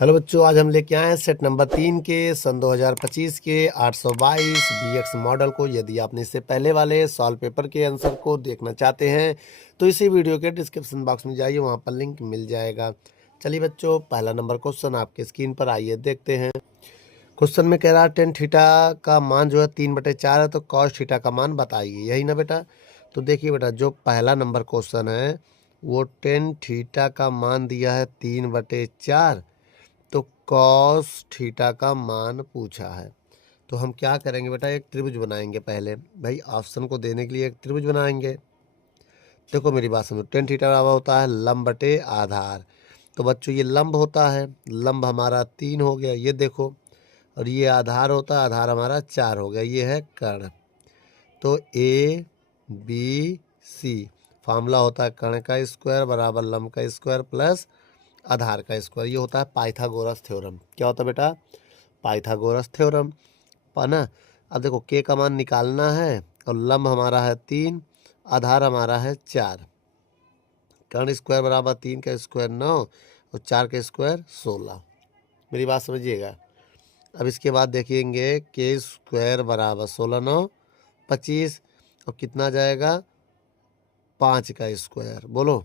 Hello बच्चों, आज हम लेके आए हैं सेट नंबर 3 के सन 2025 के 822 BX मॉडल को। यदि आपने इससे पहले वाले सॉल्व पेपर के आंसर को देखना चाहते हैं तो इसी वीडियो के डिस्क्रिप्शन बॉक्स में जाइए, वहां पर लिंक मिल जाएगा। चलिए बच्चों, पहला नंबर क्वेश्चन आपके स्क्रीन पर आइए देखते हैं। क्वेश्चन में कह रहा है टेन थीटा का मान जो है 3/4 है, तो कॉस थीटा का मान बताइए। यही ना बेटा? तो देखिए बेटा, जो पहला नंबर क्वेश्चन है वो टेन थीटा का मान दिया है 3/4, तो कॉस थीटा का मान पूछा है। तो हम क्या करेंगे बेटा, एक त्रिभुज बनाएंगे। पहले भाई ऑप्शन को देने के लिए एक त्रिभुज बनाएंगे। देखो मेरी बात समझो, टेन थीटा बराबर होता है लंब बटे आधार। तो बच्चों ये लंब होता है, लंब हमारा 3 हो गया, ये देखो। और ये आधार होता है, आधार हमारा 4 हो गया, ये है कर्ण। तो ABC फार्मूला होता है कर्ण का स्क्वायर बराबर लंब का स्क्वायर प्लस आधार का स्क्वायर। ये होता है पाइथागोरस थ्योरम। क्या होता है बेटा? पाइथागोरस थ्योरम है ना। अब देखो के का मान निकालना है, और लंब हमारा है 3, आधार हमारा है 4। कर्ण स्क्वायर बराबर 3 का स्क्वायर 9 और 4 का स्क्वायर 16। मेरी बात समझिएगा। अब इसके बाद देखेंगे के स्क्वायर बराबर 16 9 25, और कितना जाएगा 5 का स्क्वायर। बोलो,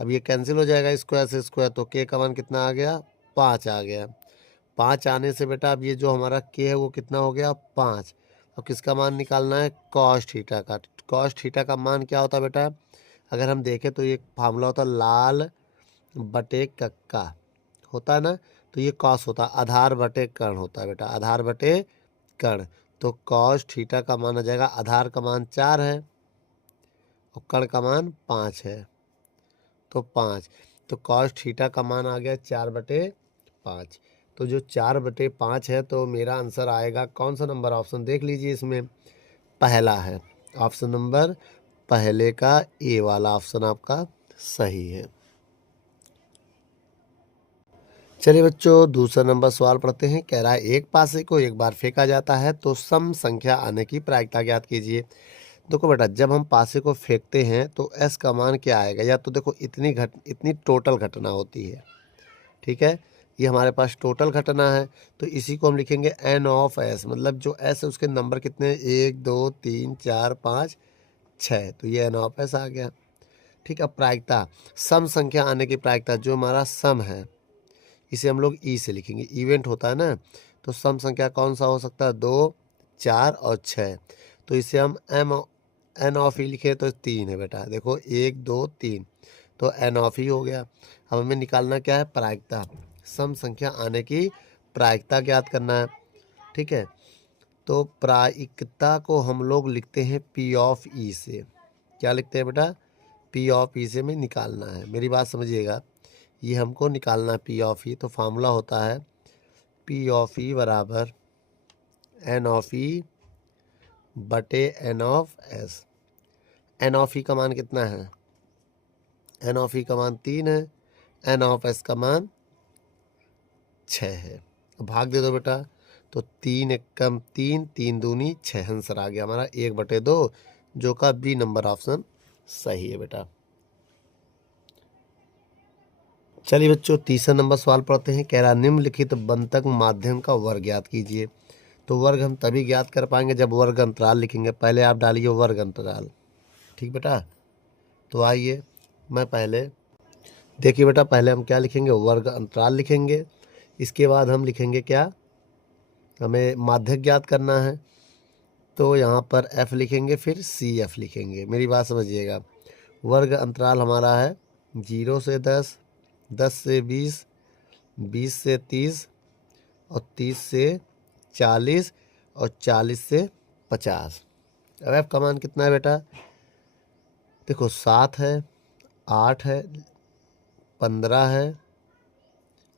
अब ये कैंसिल हो जाएगा स्क्वायर से स्क्वायर, तो के का मान कितना आ गया? 5 आ गया। 5 आने से बेटा अब ये जो हमारा के है वो कितना हो गया? 5। अब किसका मान निकालना है? कॉस थीटा का। कॉस थीटा का मान क्या होता है बेटा? अगर हम देखें तो ये फार्मूला होता है लाल बटे कक्का, होता है ना। तो ये कॉस होता है, आधार बटे कर्ण होता है बेटा, आधार बटे कर्ण। तो कॉस थीटा का मान आ जाएगा, आधार का मान 4 है और कर्ण का मान 5 है, तो 5। तो कॉस थीटा का मान आ गया 4/5। तो जो 4/5 है, तो मेरा आंसर आएगा कौन सा नंबर? ऑप्शन देख लीजिए, इसमें पहला है ऑप्शन नंबर पहले का ए वाला ऑप्शन आपका सही है। चलिए बच्चों, दूसरा नंबर सवाल पढ़ते हैं। कह रहा है एक पासे को एक बार फेंका जाता है तो सम संख्या आने की प्रायिकता ज्ञात कीजिए। देखो बेटा, जब हम पासे को फेंकते हैं तो एस का मान क्या आएगा? या तो देखो इतनी टोटल घटना होती है, ठीक है। ये हमारे पास टोटल घटना है, तो इसी को हम लिखेंगे एन ऑफ एस। मतलब जो एस है उसके नंबर कितने? 1 2 3 4 5 6, तो ये एन ऑफ एस आ गया। ठीक है। अब प्रायिकता, सम संख्या आने की प्रायिकता, जो हमारा सम है इसे हम लोग ई से लिखेंगे। इवेंट होता है ना, तो सम संख्या कौन सा हो सकता है? 2 4 और 6। तो इसे हम एन ऑफ ई लिखे तो 3 है बेटा। देखो 1 2 3, तो एन ऑफ ई हो गया। अब हमें निकालना क्या है? प्रायिकता। सम संख्या आने की प्रायिकता ज्ञात करना है, ठीक है। तो प्रायिकता को हम लोग लिखते हैं पी ऑफ ई से। क्या लिखते हैं बेटा? पी ऑफ ई से में निकालना है। मेरी बात समझिएगा, ये हमको निकालना है पी ऑफ ई। तो फार्मूला होता है पी ऑफ ई बराबर एन ऑफ ई बटे N of S. N of E का मान कितना है? एन ऑफ ई का मान 3 है, एन ऑफ एस का मान 6 है। भाग दे दो बेटा, तो 3 एकम 3, 3 दूनी 6, आंसर आ गया हमारा 1/2, जो का बी नंबर ऑप्शन सही है बेटा। चलिए बच्चों, तीसरा नंबर सवाल पढ़ते हैं। कह रहा निम्नलिखित बंधक माध्यम का वर्ग ज्ञात कीजिए। तो वर्ग हम तभी ज्ञात कर पाएंगे जब वर्ग अंतराल लिखेंगे। पहले आप डालिए वर्ग अंतराल, ठीक बेटा। तो आइए, मैं पहले देखिए बेटा, पहले हम क्या लिखेंगे? वर्ग अंतराल लिखेंगे। इसके बाद हम लिखेंगे क्या? हमें माध्यक ज्ञात करना है, तो यहाँ पर एफ लिखेंगे, फिर सी एफ लिखेंगे। मेरी बात समझिएगा। वर्ग अंतराल हमारा है 0 से 10, 10 से 20, 20 से 30 और 30 से 40 और 40 से 50। अब एफ का मान कितना है बेटा? देखो 7 है, 8 है, 15 है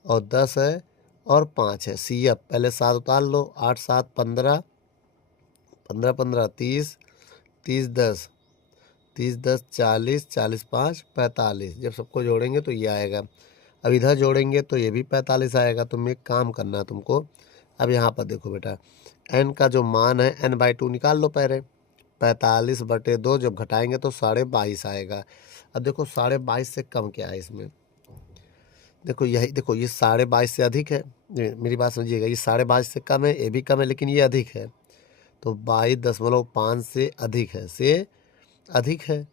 और 10 है और 5 है। सी एफ पहले 7 उतार लो, 8 7 15, 15 15 30, 30 10, 30 10 40, 40 5 45। जब सबको जोड़ेंगे तो ये आएगा। अब इधर जोड़ेंगे तो ये भी 45 आएगा। तुम एक काम करना है तुमको, अब यहाँ पर देखो बेटा, n का जो मान है n/2 निकाल लो पहले। 45/2 जब घटाएंगे तो 22.5 आएगा। अब देखो 22.5 से कम क्या है इसमें? देखो यही, देखो ये 22.5 से अधिक है, मेरी बात समझिएगा, ये 22.5 से कम है, ये भी कम है, लेकिन ये अधिक है। तो 22.5 से अधिक है, से अधिक है,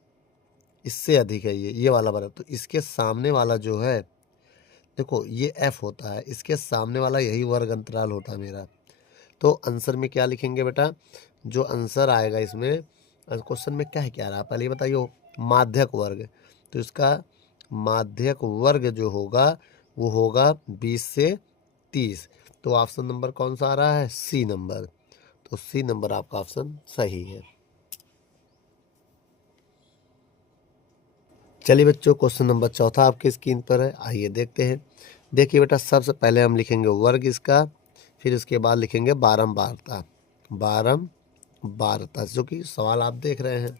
इससे अधिक है, ये वाला बराबर। तो इसके सामने वाला जो है, देखो ये एफ होता है, इसके सामने वाला यही वर्ग अंतराल होता है मेरा। तो आंसर में क्या लिखेंगे बेटा, जो आंसर आएगा इसमें, क्वेश्चन में क्या है, क्या रहा पहले ये बताइए, माध्यक वर्ग। तो इसका माध्यक वर्ग जो होगा वो होगा 20 से 30। तो ऑप्शन नंबर कौन सा आ रहा है, सी नंबर। तो सी नंबर आपका ऑप्शन सही है। चलिए बच्चों, क्वेश्चन नंबर चौथा आपके स्क्रीन पर है, आइए देखते हैं। देखिए बेटा, सबसे पहले हम लिखेंगे वर्ग इसका, फिर उसके बाद लिखेंगे बारंबारता। बारंबारता जो कि सवाल आप देख रहे हैं।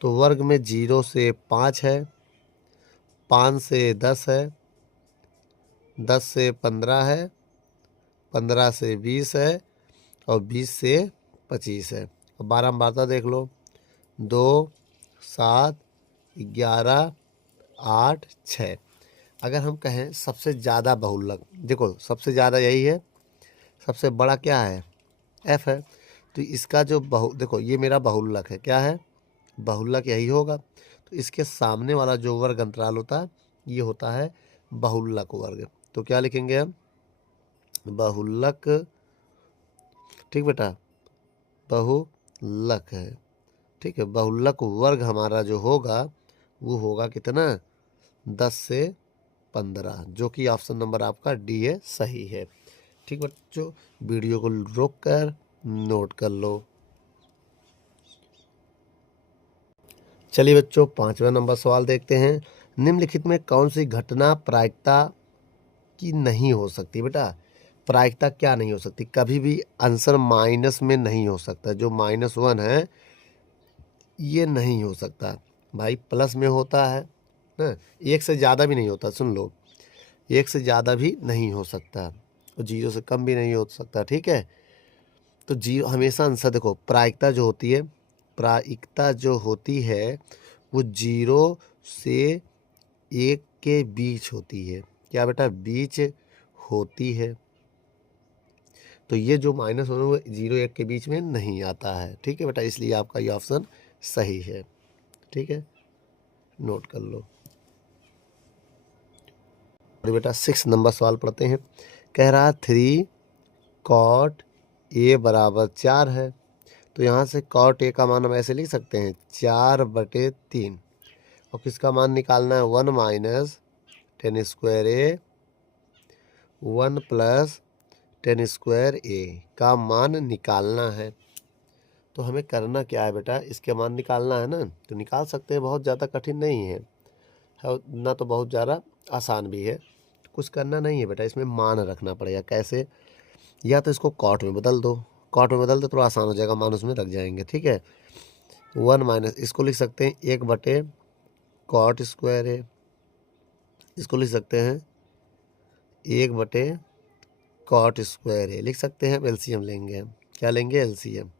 तो वर्ग में 0 से 5 है, 5 से 10 है, 10 से 15 है, 15 से 20 है, और 20 से 25 है। अब बारंबारता देख लो, 2, 7, 11, 8, 6। अगर हम कहें सबसे ज़्यादा बहुलक, देखो सबसे ज़्यादा यही है, सबसे बड़ा क्या है, एफ है। तो इसका जो देखो ये मेरा बहुलक है, क्या है, बहुलक यही होगा। तो इसके सामने वाला जो वर्ग अंतराल होता है ये होता है बहुलक वर्ग। तो क्या लिखेंगे हम, बहुलक, ठीक बेटा, बहुलक है, ठीक है। बहुलक वर्ग हमारा जो होगा वो होगा कितना, 10 से 15, जो कि ऑप्शन नंबर आपका डी है, सही है। ठीक बच्चों, वीडियो को रोक कर नोट कर लो। चलिए बच्चों, 5वां नंबर सवाल देखते हैं। निम्नलिखित में कौन सी घटना प्रायिकता की नहीं हो सकती। बेटा प्रायिकता क्या नहीं हो सकती, कभी भी आंसर माइनस में नहीं हो सकता। जो -1 है ये नहीं हो सकता भाई, प्लस में होता है ना, एक से ज़्यादा भी नहीं होता, सुन लो, एक से ज़्यादा भी नहीं हो सकता, और 0 से कम भी नहीं हो सकता, ठीक है। तो 0 हमेशा आंसर, देखो प्रायिकता जो होती है, प्रायिकता जो होती है वो 0 से 1 के बीच होती है। क्या बेटा, बीच होती है। तो ये जो -1 है वो 0 1 के बीच में नहीं आता है, ठीक है बेटा, इसलिए आपका ये ऑप्शन सही है, ठीक है, नोट कर लो। और बेटा 6 नंबर सवाल पढ़ते हैं। कह रहा 3 cot a बराबर 4 है। तो यहाँ से cot a का मान हम ऐसे लिख सकते हैं, 4/3, और किसका मान निकालना है, 1 minus 10 square a, 1 plus 10 square a का मान निकालना है। तो हमें करना क्या है बेटा, इसके मान निकालना है ना, तो निकाल सकते हैं, बहुत ज़्यादा कठिन नहीं है ना, तो बहुत ज़्यादा आसान भी है। कुछ करना नहीं है बेटा, इसमें मान रखना पड़ेगा। कैसे, या तो इसको कॉट में बदल दो, कॉट में बदल दो थोड़ा आसान हो जाएगा, मान उसमें रख जाएंगे, ठीक है। 1 माइनस, इसको लिख सकते हैं 1/cot स्क्वायर है, इसको लिख सकते हैं 1/cot स्क्वायर है, लिख सकते हैं। एलसीएम लेंगे हम, क्या लेंगे, एलसीएम।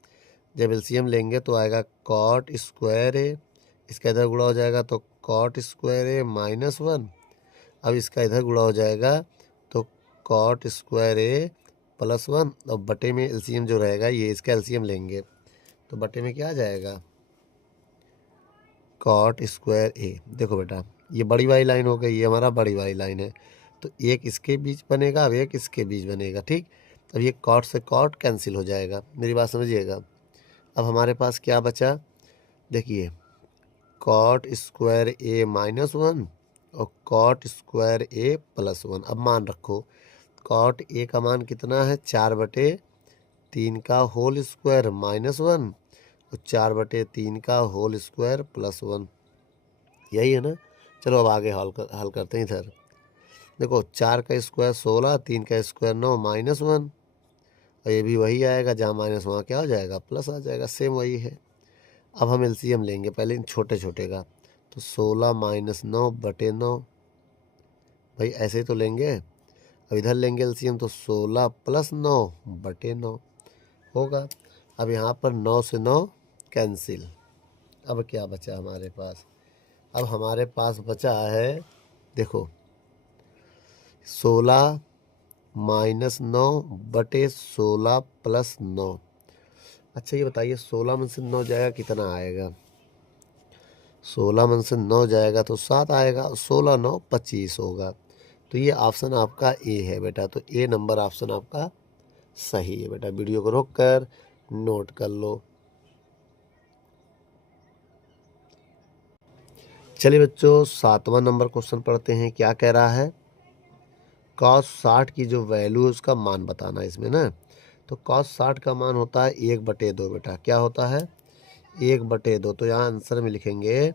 जब एलसीएम लेंगे तो आएगा cot स्क्वायर है, इसका इधर गुणा हो जाएगा तो cot स्क्वायर है -1। अब इसका इधर गुणा हो जाएगा तो cot स्क्वायर है +1, और बटे में एलसीएम जो रहेगा, ये इसका एलसीएम लेंगे तो बटे में क्या आ जाएगा, cot स्क्वायर ए। देखो बेटा ये बड़ी वाली लाइन हो गई, ये हमारा बड़ी वाली लाइन है, तो एक इसके बीच बनेगा, अब एक इसके बीच बनेगा, ठीक। अब ये cot से cot कैंसिल हो जाएगा, मेरी बात समझिएगा। अब हमारे पास क्या बचा, देखिए cot स्क्वायर ए -1 और cot स्क्वायर ए +1। अब मान रखो, cot ए का मान कितना है, 4/3 का होल स्क्वायर -1 और 4/3 का होल स्क्वायर +1, यही है ना। चलो अब आगे हल करते हैं इधर। देखो 4 का स्क्वायर 16, 3 का स्क्वायर 9 -1, और ये भी वही आएगा, जहाँ माइनस वहाँ क्या हो जाएगा, प्लस आ जाएगा, सेम वही है। अब हम एलसीएम लेंगे पहले इन छोटे छोटे का, तो 16 - 9/9, भाई ऐसे ही तो लेंगे। अब इधर लेंगे एलसीएम तो 16 + 9/9 होगा। अब यहाँ पर 9 से 9 कैंसिल। अब क्या बचा हमारे पास, अब हमारे पास बचा है, देखो 16 माइनस 9 बटे 16 प्लस 9। अच्छा ये बताइए 16 में से 9 जाएगा कितना आएगा? 16 में से 9 जाएगा तो 7 आएगा, 16 9 25 होगा। तो ये ऑप्शन आपका ए है बेटा। तो ए नंबर ऑप्शन आपका सही है बेटा। वीडियो को रोक कर नोट कर लो। चलिए बच्चों 7वां नंबर क्वेश्चन पढ़ते हैं। क्या कह रहा है? cos 60 की जो वैल्यू है उसका मान बताना है इसमें ना। तो cos 60 का मान होता है 1/2 बेटा। क्या होता है? 1/2। तो यहाँ आंसर में लिखेंगे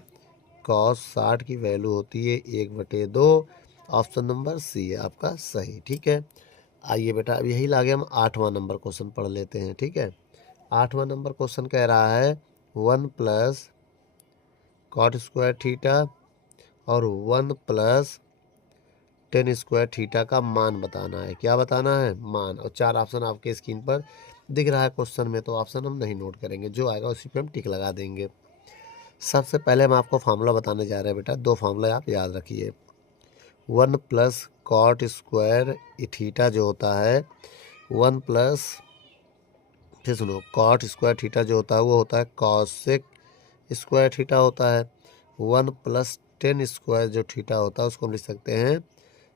cos 60 की वैल्यू होती है 1/2। ऑप्शन नंबर सी है आपका सही। ठीक है, आइए बेटा अब यही लागे हम 8वां नंबर क्वेश्चन पढ़ लेते हैं। ठीक है, 8वां नंबर क्वेश्चन कह रहा है 1 प्लस कॉट स्क्वायर थीटा और 1 प्लस टेन स्क्वायर थीटा का मान बताना है। क्या बताना है? मान। और 4 ऑप्शन आपके स्क्रीन पर दिख रहा है क्वेश्चन में, तो ऑप्शन हम नहीं नोट करेंगे, जो आएगा उसी पे हम टिक लगा देंगे। सबसे पहले हम आपको फार्मूला बताने जा रहे हैं बेटा। 2 फार्मूला आप याद रखिए। 1 प्लस कॉट स्क्वायर थीटा जो होता है 1 प्लस, फिर सुनो, कॉट स्क्वायर थीटा जो होता है वो होता है कॉसेक स्क्वायर थीटा होता है। 1 प्लस टेन स्क्वायर जो थीटा होता है उसको हम लिख सकते हैं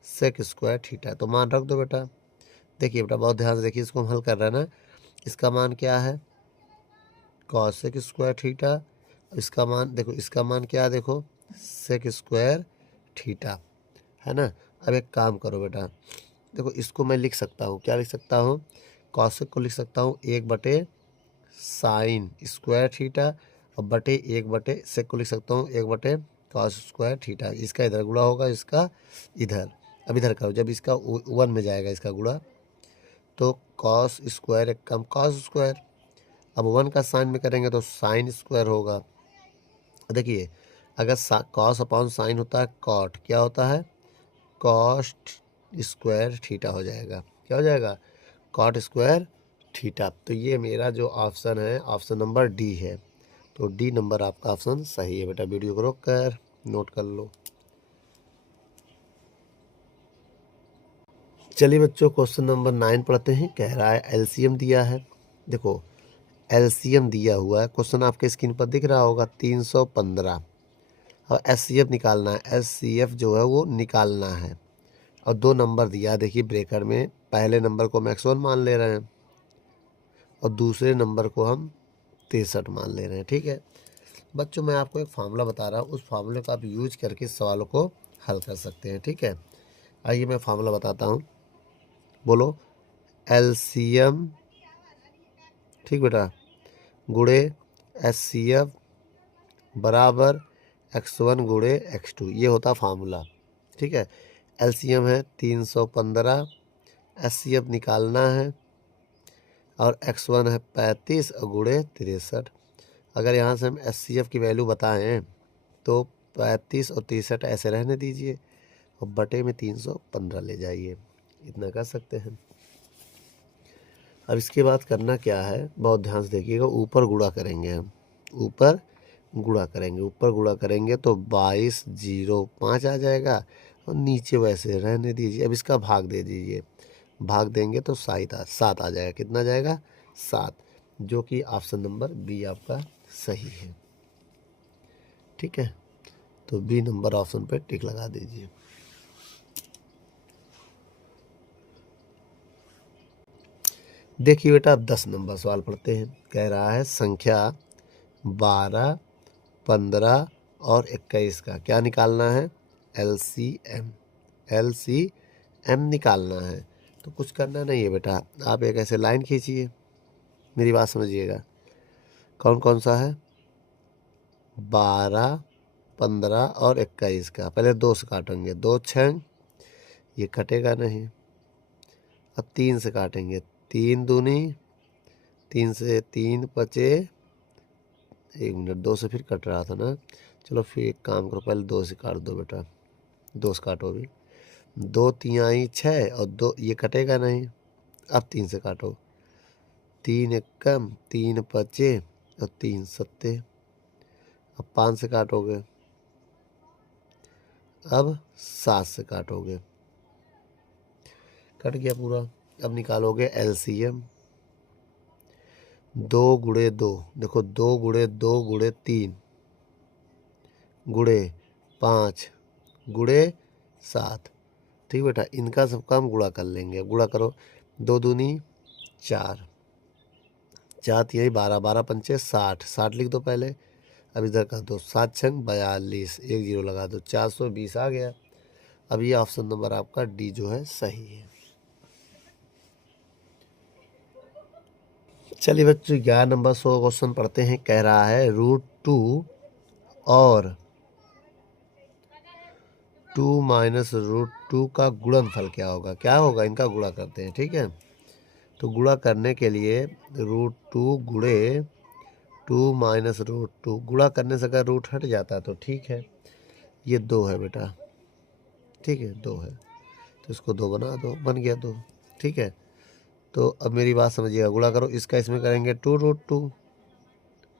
सेक स्क्वायर थीटा। तो मान रख दो बेटा। देखिए बेटा बहुत ध्यान से देखिए, इसको हम हल कर रहे हैं ना। इसका मान क्या है? Cosec square theta. इसका मान देखो, इसका मान क्या है? देखो सेक स्क्वायर थीटा, है ना। अब एक काम करो बेटा, देखो इसको मैं लिख सकता हूँ। क्या लिख सकता हूँ? कॉसेक को लिख सकता हूँ 1/साइन स्क्वायर थीटा, और बटे 1/, सेक को लिख सकता हूँ 1/, कॉस स्क्वायर थीटा। इसका इधर गुणा होगा, इसका इधर। अब इधर करो, जब इसका 1 में जाएगा इसका गुणा, तो कॉस स्क्वायर एक कम कॉस स्क्वायर। अब 1 का साइन में करेंगे तो साइन स्क्वायर होगा। देखिए अगर कॉस अपॉन साइन होता है कॉट, क्या होता है? कॉस्ट स्क्वायर थीटा हो जाएगा। क्या हो जाएगा? Cot square theta. तो ये मेरा जो ऑप्शन है ऑप्शन नंबर डी है। तो डी नंबर आपका ऑप्शन सही है बेटा। वीडियो को रोक कर नोट कर लो। चलिए बच्चों क्वेश्चन नंबर 9 पढ़ते हैं। कह रहा है एलसीएम दिया है। देखो एलसीएम दिया हुआ है, क्वेश्चन आपके स्क्रीन पर दिख रहा होगा 315, और एचसीएफ निकालना है। एचसीएफ जो है वो निकालना है, और 2 नंबर दिया है। देखिए ब्रेकर में पहले नंबर को हम x1 मान ले रहे हैं और दूसरे नंबर को हम 63 मान ले रहे हैं। ठीक है बच्चों, मैं आपको एक फार्मूला बता रहा हूँ, उस फार्मूले को आप यूज करके सवालों को हल कर सकते हैं। ठीक है, आइए मैं फार्मूला बताता हूँ। बोलो एलसीएम, ठीक बेटा, गुणे एचसीएफ बराबर x1 गुणे x2, ये होता फार्मूला। ठीक है, एलसीएम है 315, एचसीएफ निकालना है, और x1 है 35 और गुणे 63। अगर यहाँ से हम एचसीएफ की वैल्यू बताएं तो 35 और 63 ऐसे रहने दीजिए, और बटे में 315 ले जाइए। इतना कर सकते हैं। अब इसके बाद करना क्या है, बहुत ध्यान से देखिएगा। ऊपर गुणा करेंगे हम, ऊपर गुणा करेंगे। ऊपर गुणा करेंगे तो 2205 आ जाएगा, और नीचे वैसे रहने दीजिए। अब इसका भाग दे दीजिए, भाग देंगे तो 7 आ जाएगा। कितना आ जाएगा? 7, जो कि ऑप्शन नंबर बी आपका सही है। ठीक है, तो बी नंबर ऑप्शन पे टिक लगा दीजिए। देखिए बेटा अब 10 नंबर सवाल पढ़ते हैं। कह रहा है संख्या 12, 15 और 21 का क्या निकालना है? एलसीएम। एलसीएम निकालना है। तो कुछ करना नहीं है बेटा, आप एक ऐसे लाइन खींचिए, मेरी बात समझिएगा। कौन कौन सा है? 12, 15 और 21 का। पहले 2 से काटेंगे, 2 6, ये कटेगा नहीं। अब 3 से काटेंगे, 3 दूनी, 3 से 3 बचे, 1 मिनट, 2 से फिर कट रहा था ना। चलो फिर एक काम करो, पहले 2 से काट दो बेटा, 2 से काटो भी। 2 तिहाई 6 और 2, ये कटेगा नहीं। अब 3 से काटो, 3 एक कम, 3 बचे और 3 सत्ते। अब 5 से काटोगे, अब 7 से काटोगे, कट गया पूरा। अब निकालोगे एलसीएम, 2 × 2, देखो 2 × 2 × 3 गुणे 5 गुणे 7। ठीक बेटा, इनका सबका हम गुणा कर लेंगे। गुणा करो, 2 दूनी 4, 4 यही 12, 12 पंचे 60, 60 लिख दो पहले। अब इधर कर दो 7 छंग 42, 1 0 लगा दो, 420 आ गया। अब ये ऑप्शन नंबर आपका डी जो है सही है। चलिए बच्चों 11 नंबर 100 क्वेश्चन पढ़ते हैं। कह रहा है √2 और 2 - √2 का गुणनफल क्या होगा। क्या होगा, इनका गुणा करते हैं। ठीक है, तो गुणा करने के लिए √2 गुणे 2 - √2, गुणा करने से अगर रूट हट जाता है तो ठीक है। ये 2 है बेटा, ठीक है 2 है, तो इसको 2 बना दो, बन गया 2। ठीक है, तो अब मेरी बात समझिएगा, गुणा करो, इसका इसमें करेंगे 2√2,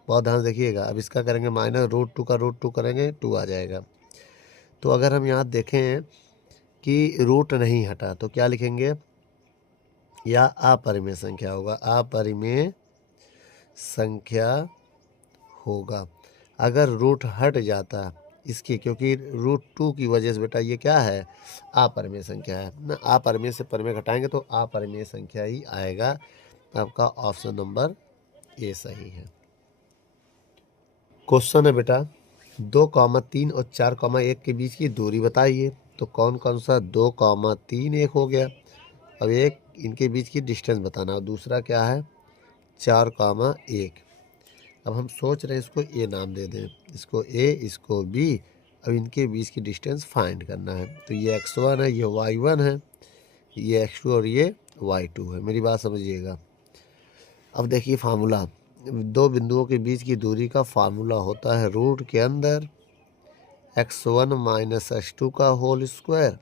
बहुत ध्यान से देखिएगा। अब इसका करेंगे -√2 का √2 करेंगे 2 आ जाएगा। तो अगर हम यहाँ देखें कि रूट नहीं हटा तो क्या लिखेंगे, या अपरिमेय संख्या होगा, अपरिमेय संख्या होगा। अगर रूट हट जाता इसकी, क्योंकि √2 की वजह से बेटा ये क्या है, अपरिमेय संख्या है ना। अपरिमेय से परिमेय घटाएंगे तो अपरिमेय संख्या ही आएगा। आपका ऑप्शन नंबर ए सही है। क्वेश्चन है बेटा 2,3 और 4,1 के बीच की दूरी बताइए। तो कौन कौन सा 2,3 एक हो गया, अब एक इनके बीच की डिस्टेंस बताना, और दूसरा क्या है 4,1। अब हम सोच रहे हैं इसको ए नाम दे दें, इसको ए, इसको बी। अब इनके बीच की डिस्टेंस फाइंड करना है। तो ये x1 है, ये y1 है, ये x2 और ये y2 है। मेरी बात समझिएगा। अब देखिए फार्मूला, दो बिंदुओं के बीच की दूरी का फार्मूला होता है रूट के अंदर x1 - x2 का होल स्क्वायर,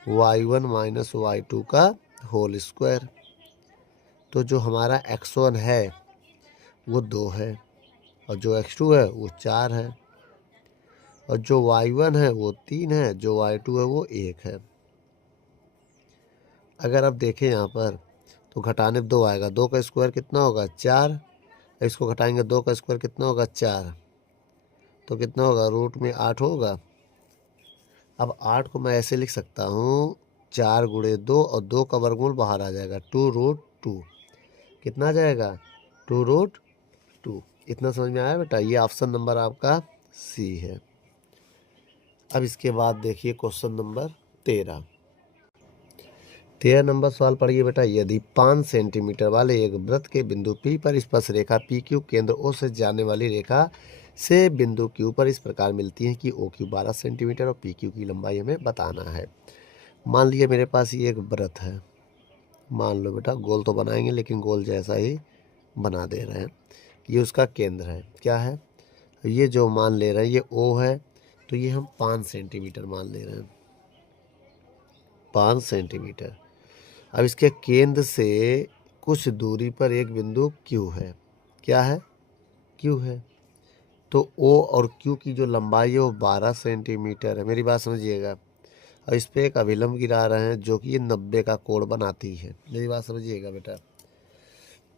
y1 - y2 का होल स्क्वायर। तो जो हमारा x1 है वो 2 है, और जो x2 है वो 4 है, और जो y1 है वो 3 है, जो y2 है वो 1 है। अगर आप देखें यहाँ पर तो घटाने 2 आएगा, 2 का स्क्वायर कितना होगा 4, इसको घटाएंगे 2 का स्क्वायर कितना होगा 4, तो कितना होगा रूट में 8 होगा। अब 8 को मैं ऐसे लिख सकता हूँ 4 × 2, और 2 का वर्गमूल बाहर आ जाएगा 2√2, कितना आ जाएगा 2√2। इतना समझ में आया बेटा, ये ऑप्शन नंबर आपका सी है। अब इसके बाद देखिए क्वेश्चन नंबर 13 नंबर सवाल पढ़िए बेटा। यदि 5 सेंटीमीटर वाले एक वृत्त के बिंदु P पर स्पर्श रेखा PQ केंद्र O से जाने वाली रेखा से बिंदु Q पर इस प्रकार मिलती है कि OQ 12 सेंटीमीटर और PQ की लंबाई हमें बताना है। मान लिया मेरे पास ये एक वृत्त है, मान लो बेटा, गोल तो बनाएंगे लेकिन गोल जैसा ही बना दे रहे हैं। ये उसका केंद्र है, क्या है, ये जो मान ले रहे हैं ये O है, तो ये हम 5 सेंटीमीटर मान ले रहे हैं, 5 सेंटीमीटर। अब इसके केंद्र से कुछ दूरी पर एक बिंदु Q है, क्या है Q है, तो O और Q की जो लंबाई है वो 12 सेंटीमीटर है। मेरी बात समझिएगा। और इस पर एक अभिलंब गिरा रहे हैं जो कि ये 90 का कोण बनाती है। मेरी बात समझिएगा बेटा।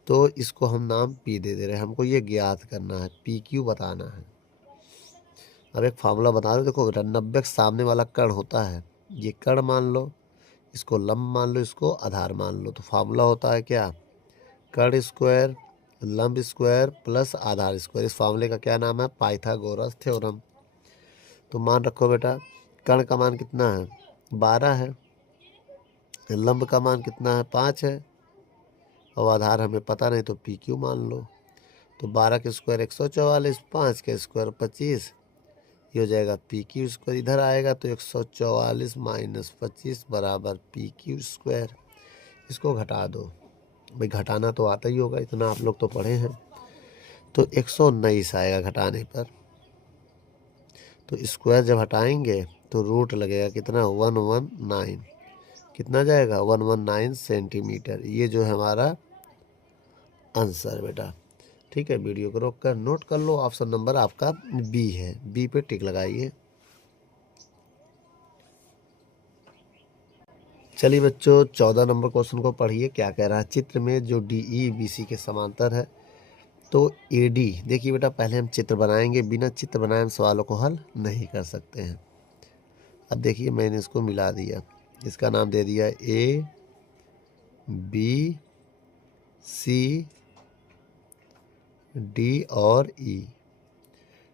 तो इसको हम नाम P दे रहे हैं, हमको ये ज्ञात करना है, PQ बताना है। अब एक फार्मूला बता दो, देखो बेटा 90 के सामने वाला कर्ण होता है, ये कर्ण मान लो, इसको लंब मान लो, इसको आधार मान लो। तो फार्मूला होता है क्या, कर्ण स्क्वायर लंब स्क्वायर प्लस आधार स्क्वायर। इस फार्मूले का क्या नाम है, पाइथागोरस थ्योरम। तो मान रखो बेटा कर्ण का मान कितना है 12 है, लंब का मान कितना है 5 है, और आधार हमें पता नहीं तो PQ मान लो। तो 12 के स्क्वायर 144, 5 के स्क्वायर 25, ये हो जाएगा PQ स्क्वायर। इधर आएगा तो 144 - 25 बराबर PQ स्क्वायर। इसको घटा दो, भाई घटाना तो आता ही होगा, इतना आप लोग तो पढ़े हैं। तो 119 आएगा घटाने पर। तो स्क्वायर जब हटाएंगे तो रूट लगेगा कितना 119, कितना जाएगा 119 सेंटीमीटर। ये जो है हमारा आंसर बेटा। ठीक है, वीडियो को रोक कर नोट कर लो, ऑप्शन नंबर आपका बी है, बी पे टिक लगाइए। चलिए बच्चों 14 नंबर क्वेश्चन को पढ़िए क्या कह रहा है। चित्र में जो डी ई बी सी के समांतर है तो ए डी, देखिए बेटा पहले हम चित्र बनाएंगे, बिना चित्र बनाए हम सवालों को हल नहीं कर सकते हैं। अब देखिए मैंने इसको मिला दिया, इसका नाम दे दिया ए बी सी डी और ई।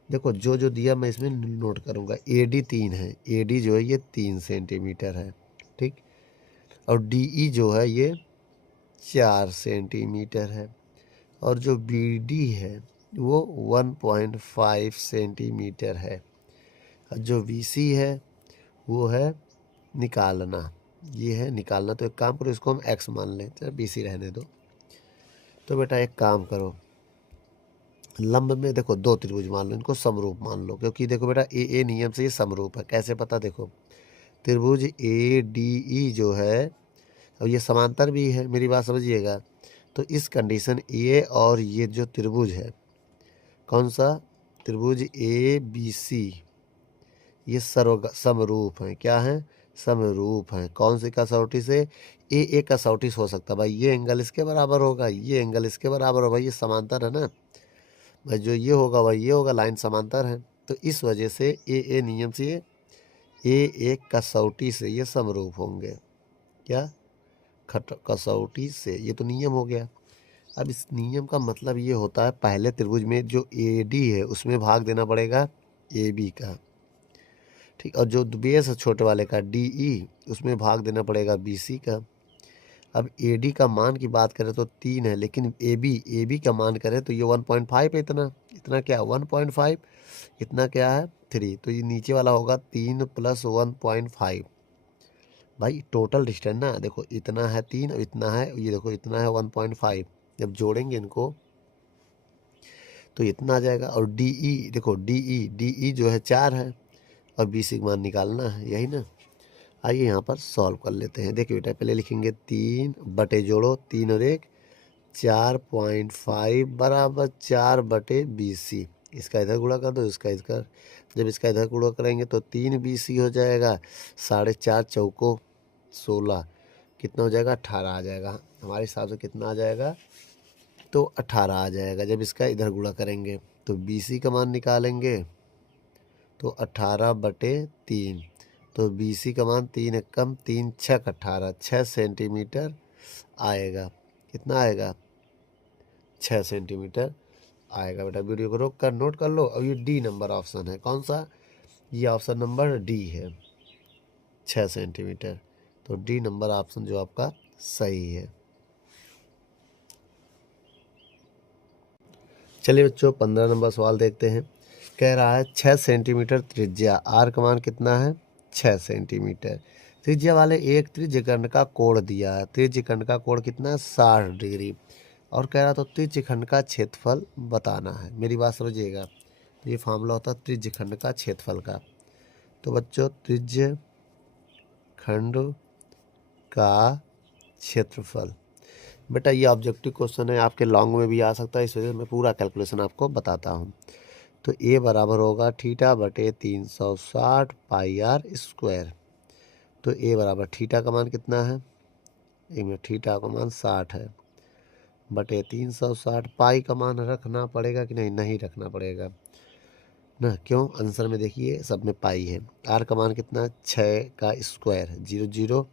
देखो जो जो दिया मैं इसमें नोट करूँगा। ए डी 3 है, ए डी जो है ये 3 सेंटीमीटर है, ठीक। और डी ई जो है ये 4 सेंटीमीटर है, और जो बी डी है वो 1.5 सेंटीमीटर है। और जो वी सी है वो है निकालना, ये है निकालना। तो एक काम करो, इसको हम एक्स मान लें, चलो बी सी रहने दो। तो बेटा एक काम करो, लंब में देखो दो त्रिभुज मान लो, इनको समरूप मान लो, क्योंकि देखो बेटा ए नियम से ये समरूप है। कैसे पता, देखो त्रिभुज ए डी ई जो है, अब ये समांतर भी है, मेरी बात समझिएगा। तो इस कंडीशन ए और ये जो त्रिभुज है, कौन सा त्रिभुज ए बी सी, ये समरूप हैं। क्या है, समरूप हैं। कौन सी कसौटी से, ए कसौटी से हो सकता है भाई, ये एंगल इसके बराबर होगा, ये एंगल इसके बराबर होगा, भाई ये समांतर है ना भाई, जो ये होगा भाई ये होगा, लाइन समांतर है। तो इस वजह से ए नियम से ये एक कसौटी से ये समरूप होंगे। क्या, कसौटी से, ये तो नियम हो गया। अब इस नियम का मतलब ये होता है, पहले त्रिभुज में जो ए डी है उसमें भाग देना पड़ेगा ए बी का, ठीक। और जो बेस है छोटे वाले का डी ई, उसमें भाग देना पड़ेगा बी सी का। अब ए डी का मान की बात करें तो 3 है, लेकिन ए बी का मान करें तो ये 1.5 है। इतना इतना क्या 1.5, इतना क्या है 3। तो ये नीचे वाला होगा 3 + 1.5, भाई टोटल डिस्टेंस ना, देखो इतना है 3 और इतना है, ये देखो इतना है 1.5। जब जोड़ेंगे इनको तो इतना आ जाएगा। और डी ई देखो, डी ई जो है 4 है, और बी सी का मान निकालना है, यही ना। आइए यहाँ पर सॉल्व कर लेते हैं। देखिए बेटा पहले लिखेंगे 3 बटे जोड़ो 3 और 1 4.5 बराबर 4/BC। इसका इधर गुणा कर दो, इसका इधर, जब इसका इधर गुणा करेंगे तो 3BC हो जाएगा। 4.5 चौको 16, कितना हो जाएगा 18 आ जाएगा। हमारे हिसाब से कितना आ जाएगा, तो 18 आ जाएगा। जब इसका इधर गुणा करेंगे तो BC का मान निकालेंगे तो 18/3, तो BC का मान 3 कम 3 6 18, 6 सेंटीमीटर आएगा। कितना आएगा, 6 सेंटीमीटर आएगा। बेटा वीडियो को रोक कर नोट कर लो। अब ये डी नंबर ऑप्शन है, कौन सा, ये ऑप्शन नंबर डी है, 6 सेंटीमीटर। तो डी नंबर ऑप्शन जो आपका सही है। चलिए बच्चों 15 नंबर सवाल देखते हैं। कह रहा है 6 सेंटीमीटर त्रिज्या, आर का मान कितना है 6 सेंटीमीटर। त्रिज्या वाले एक त्रिज्यखंड का कोण दिया है, त्रिज्यखंड का कोण कितना है 60 डिग्री। और कह रहा तो त्रिज्यखंड का क्षेत्रफल बताना है। मेरी बात समझिएगा, तो ये फार्मूला होता है त्रिज्यखंड का क्षेत्रफल का। तो बच्चों त्रिज्यखंड का क्षेत्रफल, बेटा ये ऑब्जेक्टिव क्वेश्चन है, आपके लॉन्ग में भी आ सकता है, इस वजह से मैं पूरा कैलकुलेशन आपको बताता हूँ। तो ए बराबर होगा θ/360 πr²। तो ए बराबर थीटा का मान कितना है, एक मिनट, थीटा का मान 60 है, बटे 360, पाई का मान रखना पड़ेगा कि नहीं, नहीं रखना पड़ेगा ना। क्यों, आंसर में देखिए सब में पाई है। आर का मान कितना 6 का स्क्वायर, 0 0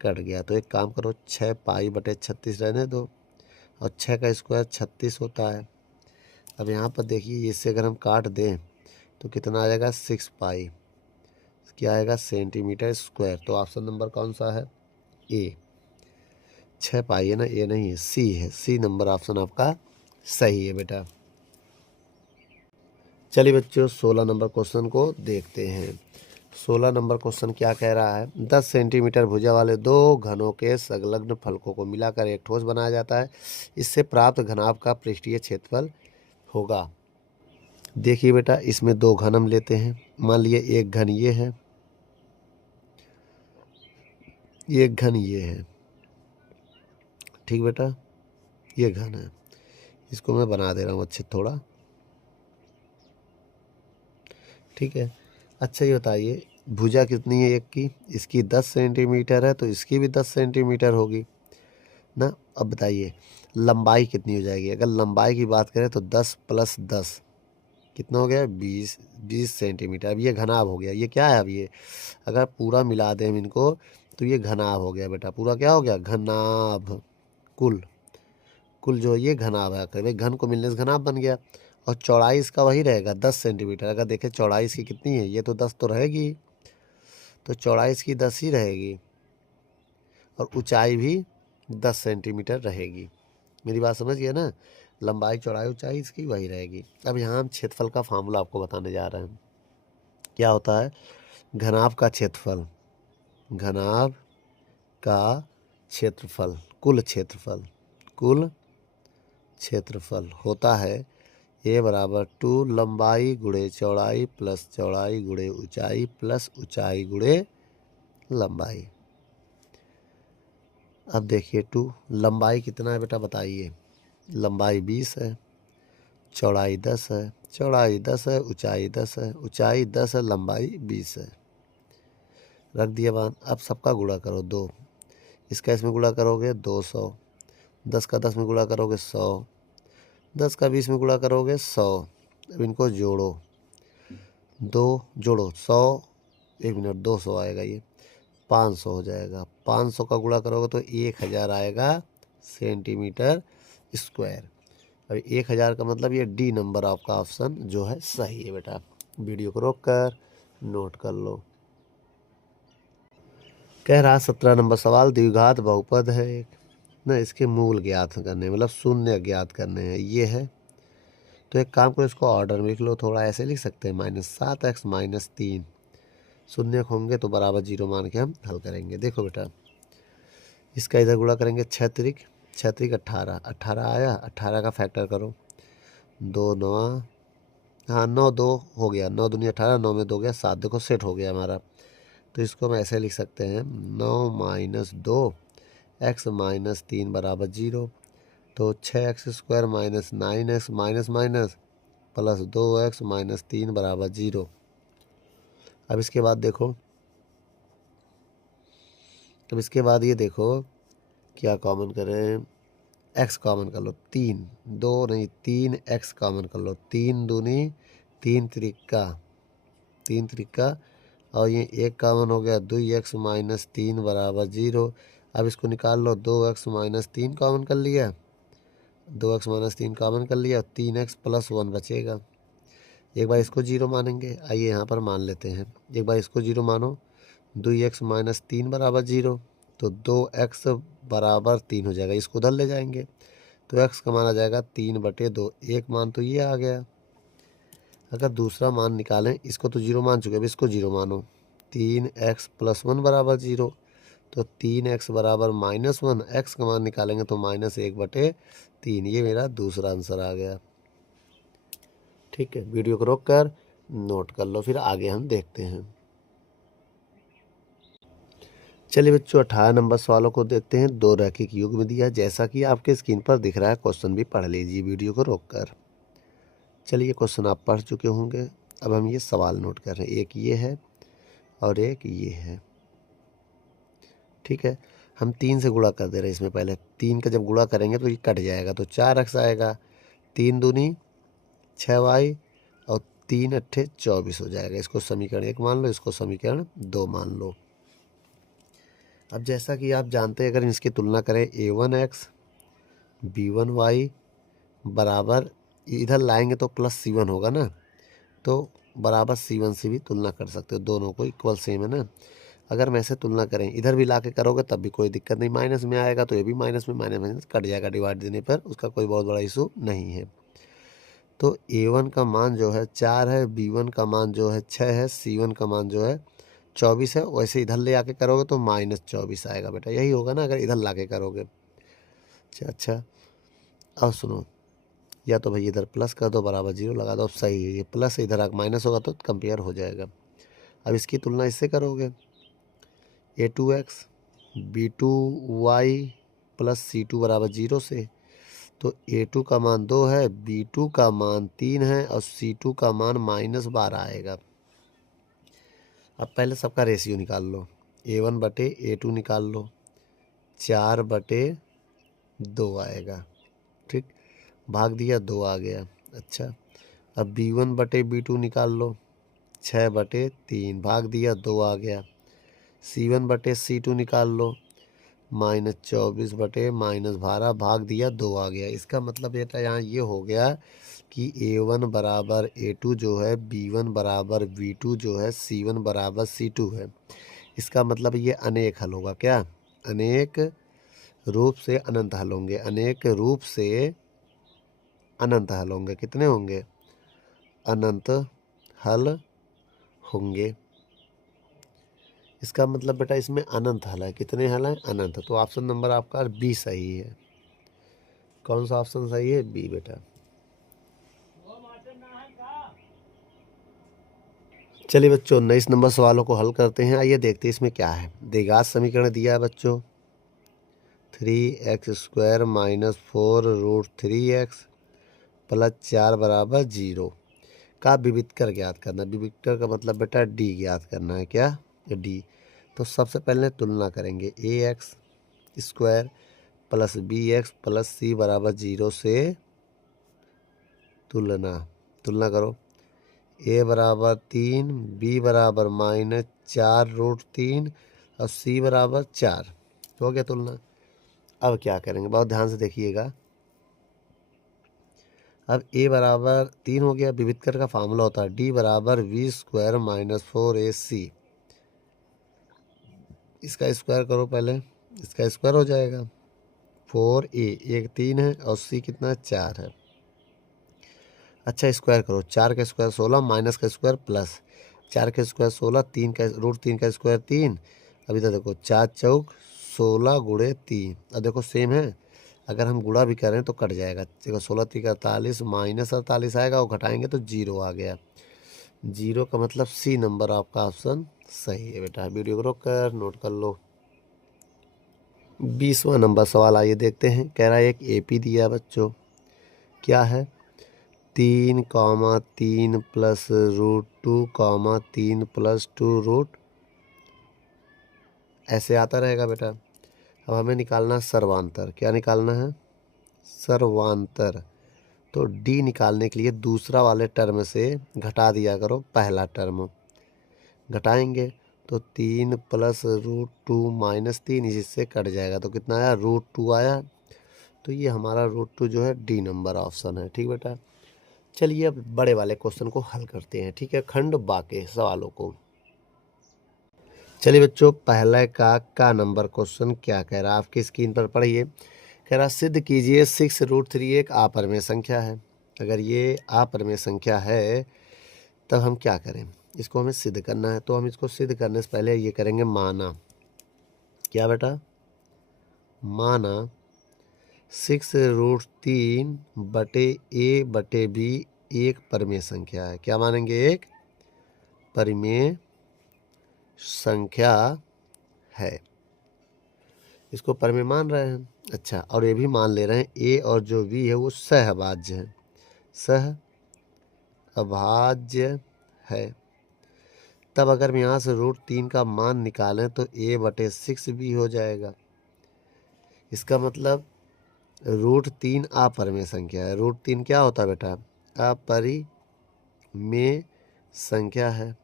कट गया। तो एक काम करो 6 π/36 रहने दो, और 6 का स्क्वायर 36 होता है। अब यहाँ पर देखिए इससे अगर हम काट दें तो कितना आ जाएगा 6 पाई, क्या आएगा सेंटीमीटर स्क्वायर। तो ऑप्शन नंबर कौन सा है, ए। 6 पाई है ना, ए नहीं है, सी है, सी नंबर ऑप्शन आपका सही है बेटा। चलिए बच्चों 16 नंबर क्वेश्चन को देखते हैं। 16 नंबर क्वेश्चन क्या कह रहा है, 10 सेंटीमीटर भुजा वाले दो घनों के संलग्न फलकों को मिलाकर एक ठोस बनाया जाता है। इससे प्राप्त घनाभ का पृष्ठीय क्षेत्रफल होगा। देखिए बेटा इसमें दो घन हम लेते हैं, मान लिए एक घन ये है, एक घन ये है, ठीक बेटा, ये घन है। इसको मैं बना दे रहा हूँ अच्छे थोड़ा, ठीक है। अच्छा ये बताइए भुजा कितनी है एक की, इसकी 10 सेंटीमीटर है तो इसकी भी 10 सेंटीमीटर होगी ना। अब बताइए लंबाई कितनी हो जाएगी। अगर लंबाई की बात करें तो 10 + 10 कितना हो गया, 20 सेंटीमीटर। अब ये घनाभ हो गया, ये क्या है अब ये, अगर पूरा मिला दें हम इनको तो ये घनाभ हो गया बेटा, पूरा क्या हो गया, घनाभ। कुल कुल जो है ये घनाभ है, भाई घन को मिलने से घनाभ बन गया। और चौड़ाई इसका वही रहेगा 10 सेंटीमीटर। अगर देखें चौड़ाई इसकी कितनी है, ये तो 10 तो रहेगी, तो चौड़ाई इसकी 10 ही रहेगी और ऊंचाई भी 10 सेंटीमीटर रहेगी। मेरी बात समझ गए ना, लंबाई चौड़ाई ऊंचाई इसकी वही रहेगी। अब यहाँ हम क्षेत्रफल का फार्मूला आपको बताने जा रहे हैं। क्या होता है, घनाभ का क्षेत्रफल, घनाभ का क्षेत्रफल, कुल क्षेत्रफल होता है ए बराबर 2 लंबाई गुणे चौड़ाई प्लस चौड़ाई गुणे ऊंचाई प्लस ऊंचाई गुणे लंबाई। अब देखिए 2 लंबाई कितना है बेटा बताइए, लंबाई 20 है, चौड़ाई 10 है, चौड़ाई 10 है, ऊंचाई 10 है, ऊंचाई 10 है, लंबाई 20 है। रख दिया बात। अब सबका गुणा करो 2, इसका इसमें गुणा करोगे 200, 10 का 10 में गुणा करोगे 100, 10 का 20 में गुणा करोगे 100। अब इनको जोड़ो, 2 जोड़ो 100, 1 मिनट 200 आएगा, ये 500 हो जाएगा। 500 का गुणा करोगे तो 1000 आएगा सेंटीमीटर स्क्वायर। अब 1000 का मतलब ये डी नंबर आपका ऑप्शन जो है सही है बेटा। वीडियो को रोक कर नोट कर लो। कह रहा 17 नंबर सवाल, द्विघात बहुपद है एक ना, इसके मूल ज्ञात करने मतलब शून्य ज्ञात करने हैं ये है। तो एक काम करो, इसको ऑर्डर में लिख लो, थोड़ा ऐसे लिख सकते हैं -7x - 3 शून्य होंगे तो बराबर 0 मान के हम हल करेंगे। देखो बेटा इसका इधर गुणा करेंगे, छत्रिक 18, 18 आया, 18 का फैक्टर करो, 2 9, हाँ 9 2 हो गया, 9 दूनी 18, 9 में 2 गया 7, देखो सेट हो गया हमारा। तो इसको हम ऐसे लिख सकते हैं 9 - 2 x - 3 बराबर 0। तो 6x² - 9x minus minus plus 2x - 3 बराबर 0। अब इसके बाद देखो, अब इसके बाद ये देखो क्या कॉमन करें, x कॉमन कर लो, 3 2 नहीं 3x कॉमन कर लो, 3 दूनी 3 त्रिका 3 त्रिका, और ये 1 कॉमन हो गया, 2x - 3 बराबर 0। अब इसको निकाल लो, 2x - 3 कॉमन कर लिया, 2x - 3 कॉमन कर लिया, 3x + 1 बचेगा। एक बार इसको 0 मानेंगे, आइए यहाँ पर मान लेते हैं, एक बार इसको 0 मानो, 2x - 3 बराबर 0, तो 2x बराबर 3 हो जाएगा, इसको उधर ले जाएंगे तो x का मान आ जाएगा 3/2, एक मान तो ये आ गया। अगर दूसरा मान निकालें, इसको तो 0 मान चुके, अब इसको 0 मानो, 3x + 1 बराबर 0, तो 3x बराबर -1, x का मान निकालेंगे तो -1/3, ये मेरा दूसरा आंसर आ गया। ठीक है, वीडियो को रोक कर नोट कर लो, फिर आगे हम देखते हैं। चलिए बच्चों 18 नंबर सवालों को देखते हैं। 2 रैखिक युग्म दिया जैसा कि आपके स्क्रीन पर दिख रहा है, क्वेश्चन भी पढ़ लीजिए वीडियो को रोक कर। चलिए क्वेश्चन आप पढ़ चुके होंगे, अब हम ये सवाल नोट कर रहे हैं, एक ये है और एक ये है। ठीक है, हम 3 से गुणा कर दे रहे हैं इसमें, पहले 3 का जब गुणा करेंगे तो ये कट जाएगा, तो 4x आएगा, 3 दूनी 6y और 3 अट्ठे 24 हो जाएगा। इसको समीकरण 1 मान लो, इसको समीकरण 2 मान लो। अब जैसा कि आप जानते हैं, अगर इसकी तुलना करें a1x b1y बराबर, इधर लाएंगे तो +c1 होगा ना, तो बराबर c1 से भी तुलना कर सकते हो, दोनों को इक्वल सेम है ना। अगर मैं ऐसे तुलना करें, इधर भी ला के करोगे तब भी कोई दिक्कत नहीं, माइनस में आएगा तो ये भी माइनस में, माइनस माइनस कट जाएगा डिवाइड देने पर, उसका कोई बहुत बड़ा इशू नहीं है। तो a1 का मान जो है 4 है, b1 का मान जो है 6 है, c1 का मान जो है 24 है। वैसे इधर ले आके करोगे तो -24 आएगा बेटा, यही होगा ना अगर इधर ला के करोगे। अच्छा अब सुनो, या तो भाई इधर प्लस कर दो, बराबर 0 लगा दो, अब सही है, ये प्लस इधर आके माइनस होगा तो कंपेयर हो जाएगा। अब इसकी तुलना इससे करोगे, a2x b2y + c2 बराबर 0 से, तो a2 का मान 2 है, b2 का मान 3 है और c2 का मान -12 आएगा। अब पहले सबका रेशियो निकाल लो, A1 बटे A2 निकाल लो, 4/2 आएगा। ठीक, भाग दिया 2 आ गया। अच्छा, अब B1 बटे B2 निकाल लो, 6/3 भाग दिया 2 आ गया। C1 बटे C2 निकाल लो, -24/-12 भाग दिया 2 आ गया। इसका मतलब बेटा यहाँ ये हो गया कि A1 बराबर A2 जो है, B1 बराबर B2 जो है, C1 बराबर C2 है। इसका मतलब ये अनेक हल होगा। क्या? अनेक रूप से अनंत हल होंगे। अनेक रूप से अनंत हल होंगे। कितने होंगे? अनंत हल होंगे। इसका मतलब बेटा इसमें अनंत हल है। कितने हल हैं? अनंत। तो ऑप्शन नंबर आपका बी सही है। कौन सा ऑप्शन सही है? बी बेटा। चलिए बच्चों 19 नंबर सवालों को हल करते हैं। आइए देखते हैं इसमें क्या है। द्विघात समीकरण दिया है बच्चों, 3x² - 4√3x + 4 = 0 का विविधकर ज्ञात करना। विविधकर का मतलब बेटा डी ज्ञात करना है। क्या? डी। तो सबसे पहले तुलना करेंगे, ax² + bx + c = 0 से तुलना करो। a बराबर 3, b बराबर -4√3 और c बराबर 4। हो गया तुलना। अब क्या करेंगे? बहुत ध्यान से देखिएगा। अब a बराबर 3 हो गया। विविधकर का फार्मूला होता है d बराबर v² - 4ac। इसका स्क्वायर करो पहले, इसका स्क्वायर हो जाएगा। 4a, एक 3 है और c कितना? 4 है। अच्छा, स्क्वायर करो। 4 का स्क्वायर 16, माइनस का स्क्वायर प्लस। 4 का स्क्वायर 16, 3 का √3 का स्क्वायर 3। अभी तो देखो 4 चौक 16 गुणे 3। अब देखो सेम है। अगर हम गुणा भी करें तो कट जाएगा। देखो 16 3 48, -48 आएगा और घटाएंगे तो 0 आ गया। 0 का मतलब सी नंबर आपका ऑप्शन सही है बेटा। वीडियो को रोक कर नोट कर लो। 20वां नंबर सवाल आइए देखते हैं। कह रहा है एक AP दिया बच्चों। क्या है? 3,3 + √2, 3 + 2 ऐसे आता रहेगा बेटा। अब हमें निकालना सर्वांतर। क्या निकालना है? सर्वांतर। तो डी निकालने के लिए दूसरा वाले टर्म से घटा दिया करो पहला टर्म। घटाएंगे तो 3 + √2 - 3 इससे कट जाएगा तो कितना आया? √2 आया। तो ये हमारा √2 जो है डी नंबर ऑप्शन है। ठीक बेटा। चलिए अब बड़े वाले क्वेश्चन को हल करते हैं। ठीक है, खंड बाकी सवालों को। चलिए बच्चों पहले का नंबर क्वेश्चन क्या कह रहा है आपकी स्क्रीन पर पढ़िए। कह रहा सिद्ध कीजिए 6√3 एक अपरिमेय संख्या है। अगर ये अपरिमेय संख्या है तब हम क्या करें? इसको हमें सिद्ध करना है। तो हम इसको सिद्ध करने से पहले ये करेंगे माना। क्या बेटा? माना 6√3 बटे a बटे b एक परिमेय संख्या है। क्या मानेंगे? एक परिमेय संख्या है। इसको परिमेय मान रहे हैं। अच्छा, और ये भी मान ले रहे हैं a और जो b है वो सहअभाज्य है। सहअभाज्य है। तब अगर हम यहाँ से √3 का मान निकालें तो a/6 हो जाएगा। इसका मतलब √3 अपरिमेय संख्या है। √3 क्या होता है बेटा? अपरिमेय संख्या है।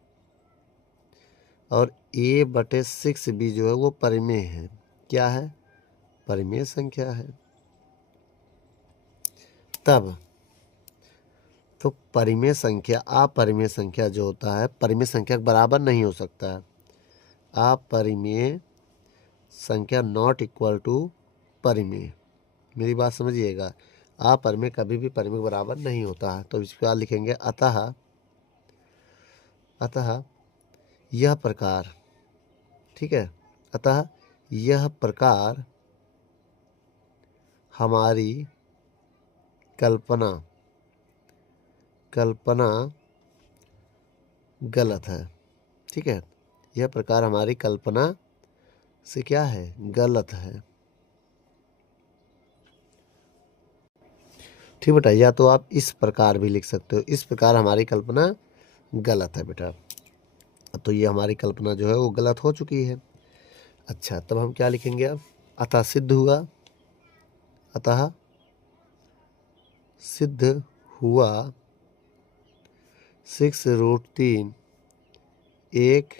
और a/6 भी जो है वो परिमेय है। क्या है? परिमेय संख्या है। तब तो परिमेय संख्या अपरिमेय संख्या जो होता है परिमेय संख्या के बराबर नहीं हो सकता है। अपरिमेय संख्या नॉट इक्वल टू परिमेय। मेरी बात समझिएगा। अपरिमेय कभी भी परिमेय के बराबर नहीं होता है। तो इस पर लिखेंगे अतः यह प्रकार। ठीक है, अतः यह प्रकार हमारी कल्पना गलत है। ठीक है, यह प्रकार हमारी कल्पना से क्या है? गलत है। ठीक बेटा, या तो आप इस प्रकार भी लिख सकते हो, इस प्रकार हमारी कल्पना गलत है बेटा। तो ये हमारी कल्पना जो है वो गलत हो चुकी है। अच्छा, तब हम क्या लिखेंगे अब? अतः सिद्ध हुआ, अतः सिद्ध हुआ 6√3 एक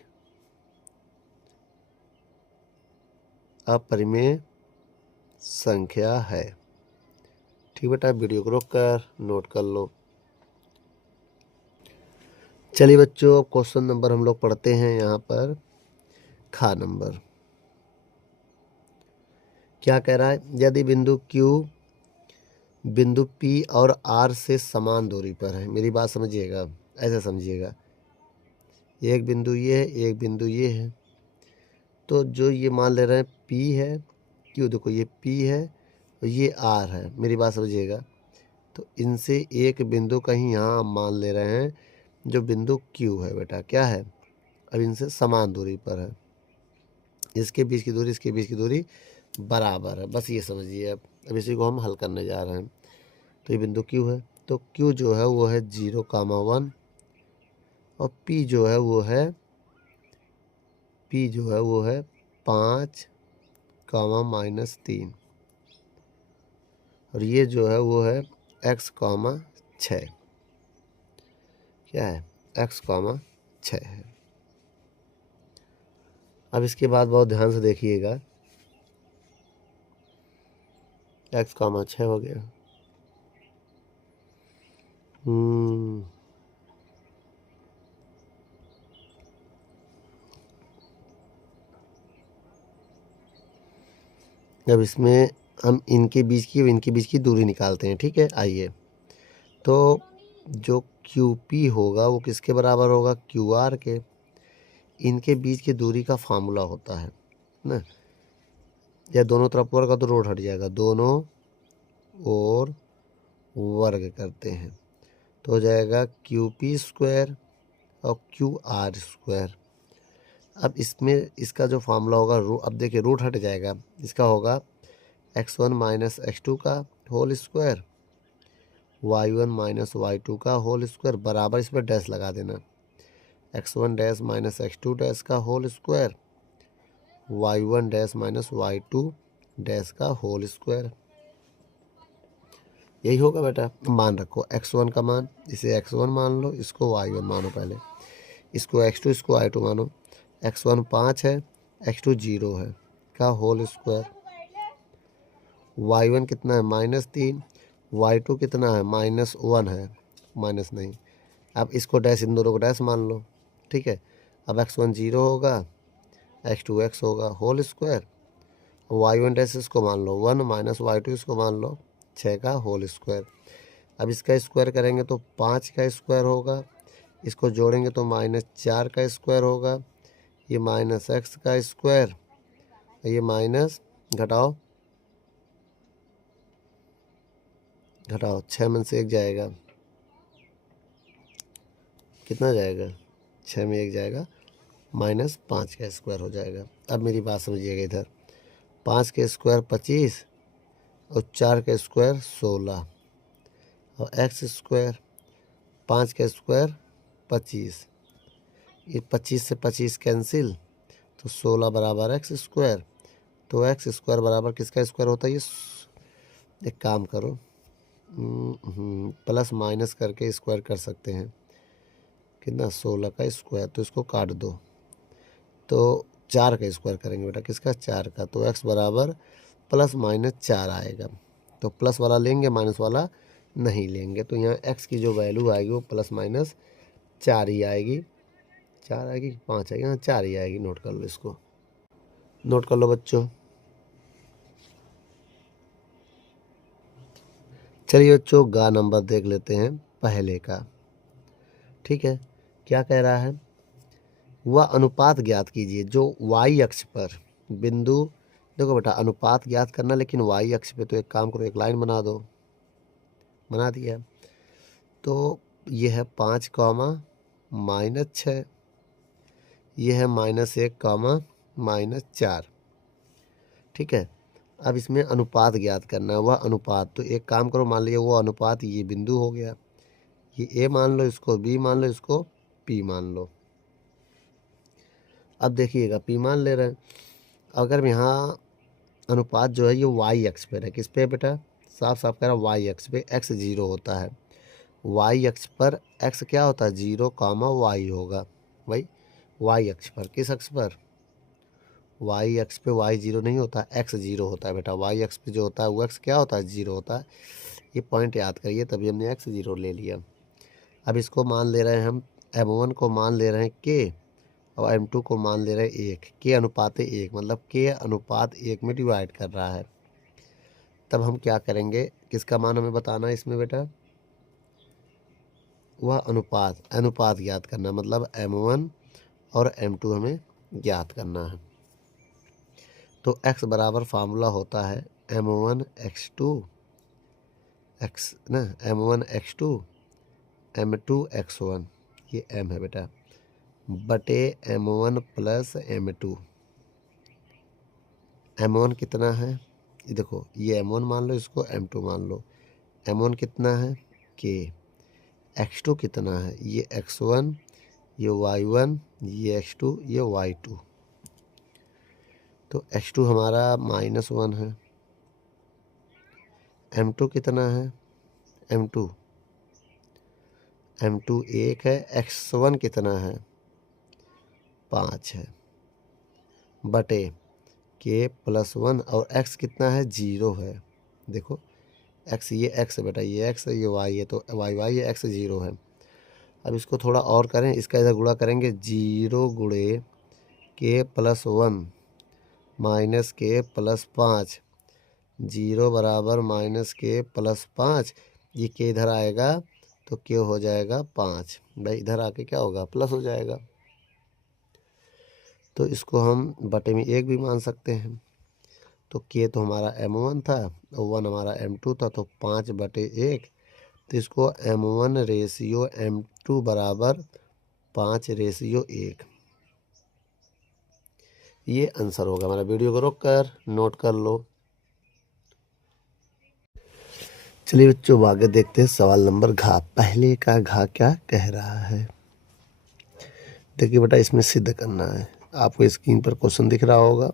अपरिमेय संख्या है। ठीक बेटा, वीडियो को रोक कर नोट कर लो। चलिए बच्चों, क्वेश्चन नंबर हम लोग पढ़ते हैं यहाँ पर। खा नंबर क्या कह रहा है? यदि बिंदु Q बिंदु P और R से समान दूरी पर है, मेरी बात समझिएगा, ऐसा समझिएगा, एक बिंदु ये है, एक बिंदु ये है, तो जो ये मान ले रहे हैं P है, Q देखो ये P है और ये R है, मेरी बात समझिएगा। तो इनसे एक बिंदु कहीं यहाँ हम मान ले रहे हैं जो बिंदु Q है बेटा, क्या है? अब इनसे समान दूरी पर है, इसके बीच की दूरी इसके बीच की दूरी बराबर है, बस ये समझिए। अब इसी को हम हल करने जा रहे हैं। तो ये बिंदु Q है, तो Q जो है वो है 0,1 और P जो है वो है 5, -3 और ये जो है वो है x,6, क्या है? x,6 है। अब इसके बाद बहुत ध्यान से देखिएगा, x,6 हो गया। अब इसमें हम इनके बीच की दूरी निकालते हैं, ठीक है? आइए, तो जो QP होगा वो किसके बराबर होगा? QR के। इनके बीच की दूरी का फार्मूला होता है ना, या दोनों तरफ वर्ग का तो रोड हट जाएगा, दोनों और वर्ग करते हैं तो हो जाएगा QP² और QR²। अब इसमें इसका जो फार्मूला होगा अब देखिए रूट हट जाएगा, इसका होगा x1 - x2 का होल स्क्वायर, y1 - y2 का होल स्क्वायर बराबर, इस पर डैश लगा देना, x1 - x2 का होल स्क्वायर, y1 - y2 का होल स्क्वायर। यही होगा बेटा। मान रखो x1 का मान, इसे x1 मान लो, इसको y1 मानो, पहले इसको x2 इसको y2 मानो। x1 5 है, x2 0 है का होल स्क्वायर, y1 कितना है? -3, y2 कितना है? -1 है, माइनस नहीं। अब इसको डैश, इन दोनों को डैश मान लो, ठीक है? अब x1 0 होगा, x2 x होगा होल स्क्वायर, y1 डैश इसको मान लो 1 - y2 इसको मान लो 6 का होल स्क्वायर। अब इसका स्क्वायर करेंगे तो 5 का स्क्वायर होगा, इसको जोड़ेंगे तो -4 का स्क्वायर होगा, ये -x का स्क्वायर, ये माइनस घटाओ 6 में से 1 जाएगा, कितना जाएगा? 6 में 1 जाएगा, -5 का स्क्वायर हो जाएगा। अब मेरी बात समझिएगा, इधर 5 के स्क्वायर 25 और 4 के स्क्वायर 16 और x स्क्वायर, 5 के स्क्वायर 25, ये 25 से 25 कैंसिल, तो 16 बराबर x स्क्वायर। तो x स्क्वायर बराबर किसका स्क्वायर होता है? ये एक काम करो, प्लस माइनस करके स्क्वायर कर सकते हैं, कितना? 16 का स्क्वायर, तो इसको काट दो, तो 4 का स्क्वायर करेंगे बेटा, किसका? 4 का, तो x बराबर +-4 आएगा। तो प्लस वाला लेंगे, माइनस वाला नहीं लेंगे, तो यहाँ x की जो वैल्यू आएगी वो +-4 ही आएगी। 4 आएगी कि 5 आएगी? हाँ 4 ही आएगी। नोट कर लो, इसको नोट कर लो बच्चों। चलिए बच्चों, गा नंबर देख लेते हैं पहले का, ठीक है? क्या कह रहा है? वह अनुपात ज्ञात कीजिए जो y अक्ष पर बिंदु, देखो बेटा अनुपात ज्ञात करना, लेकिन y अक्ष पे तो एक काम करो, एक लाइन बना दो, बना दिया। तो ये है 5, -6, ये है -1, -4, ठीक है? अब इसमें अनुपात ज्ञात करना है, वह अनुपात, तो एक काम करो, मान लीजिए वो अनुपात ये बिंदु हो गया, ये a मान लो, इसको b मान लो, इसको p मान लो, अब देखिएगा पी मान ले रहे हैं, अगर यहाँ अनुपात जो है ये वाई एक्स पर है, किस पे बेटा, साफ साफ कह रहा वाई एक्स पे, एक्स 0 होता है, वाई एक्स पर एक्स क्या होता है 0 कामा वाई होगा भाई, वाई एक्स पर, किस एक्स पर, वाई एक्स पे वाई 0 नहीं होता, एक्स 0 होता है बेटा, वाई एक्स पे जो होता है वो एक्स क्या होता है 0 होता है, ये पॉइंट याद करिए, तभी हमने एक्स 0 ले लिया। अब इसको मान ले रहे हैं हम, M1 को मान ले रहे हैं के, और M2 को मान ले रहे हैं 1, के अनुपात 1, मतलब के अनुपात 1 में डिवाइड कर रहा है। तब हम क्या करेंगे, किसका मान हमें बताना है इसमें बेटा, वह अनुपात ज्ञात करना, मतलब M1 और M2 हमें ज्ञात करना है। तो x बराबर फार्मूला होता है M1 x2 x ना, M1 x2 M2 x1, ये M है बेटा, बटे M1 प्लस M2। M1 कितना है, ये देखो, ये M1 मान लो, इसको M2 मान लो। M1 कितना है K, x2 कितना है, ये x1, ये y1, ये x2, ये y2। तो x2 हमारा -1 है, M2 कितना है, M2 1 है, x1 कितना है 5 है, बटे के प्लस 1, और x कितना है 0 है। देखो x, ये x है बेटा, ये x है, ये y है, तो y ये x 0 है। अब इसको थोड़ा और करें, इसका इधर गुणा करेंगे, 0 गुणे के प्लस 1 माइनस के प्लस 5, 0 बराबर माइनस के प्लस 5, ये के इधर आएगा तो क्या हो जाएगा 5, भाई इधर आके क्या होगा प्लस हो जाएगा। तो इसको हम बटे में 1 भी मान सकते हैं। तो के तो हमारा M1 था और 1 हमारा M2 था, तो 5 बटे 1, तो इसको M1 रेशियो M2 बराबर 5 रेशियो 1, ये आंसर होगा हमारा। वीडियो को रोक कर नोट कर लो। चलिए बच्चों आगे देखते हैं सवाल नंबर घ। पहले का घ क्या कह रहा है, देखिए बेटा इसमें सिद्ध करना है। आपको स्क्रीन पर क्वेश्चन दिख रहा होगा,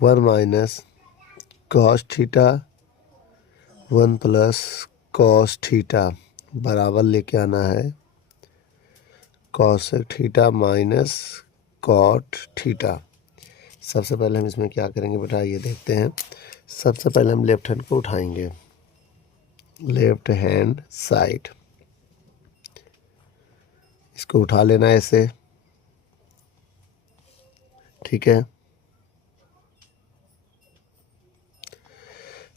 1 minus cos theta 1 plus cos theta बराबर लेके आना है cos theta minus cot theta. सबसे पहले हम इसमें क्या करेंगे बेटा, ये देखते हैं। सबसे पहले हम लेफ्ट हैंड को उठाएंगे, लेफ्ट हैंड साइड, इसको उठा लेना है ऐसे, ठीक है।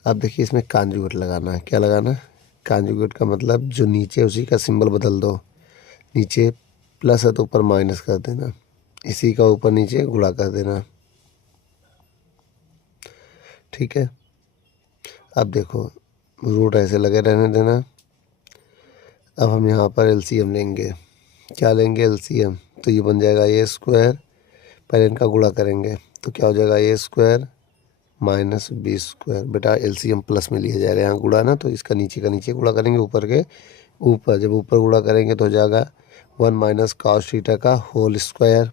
अब देखिए इसमें कॉन्जुगेट लगाना है, क्या लगाना है, कॉन्जुगेट का मतलब जो नीचे उसी का सिंबल बदल दो, नीचे प्लस है तो ऊपर माइनस कर देना, इसी का ऊपर नीचे गुणा कर देना, ठीक है। अब देखो रूट ऐसे लगे रहने देना। अब हम यहाँ पर एलसीएम लेंगे, क्या लेंगे एलसीएम, तो ये बन जाएगा ए स्क्वायर, पहले इनका गुणा करेंगे तो क्या हो जाएगा ए स्क्वायर माइनस बी स्क्वायर। बेटा एलसीएम प्लस में लिया जाएगा, यहाँ गुणा ना, तो इसका नीचे का नीचे गुणा करेंगे, ऊपर के ऊपर, जब ऊपर गुणा करेंगे तो हो जाएगा 1 माइनस कॉस थीटा का होल स्क्वायर।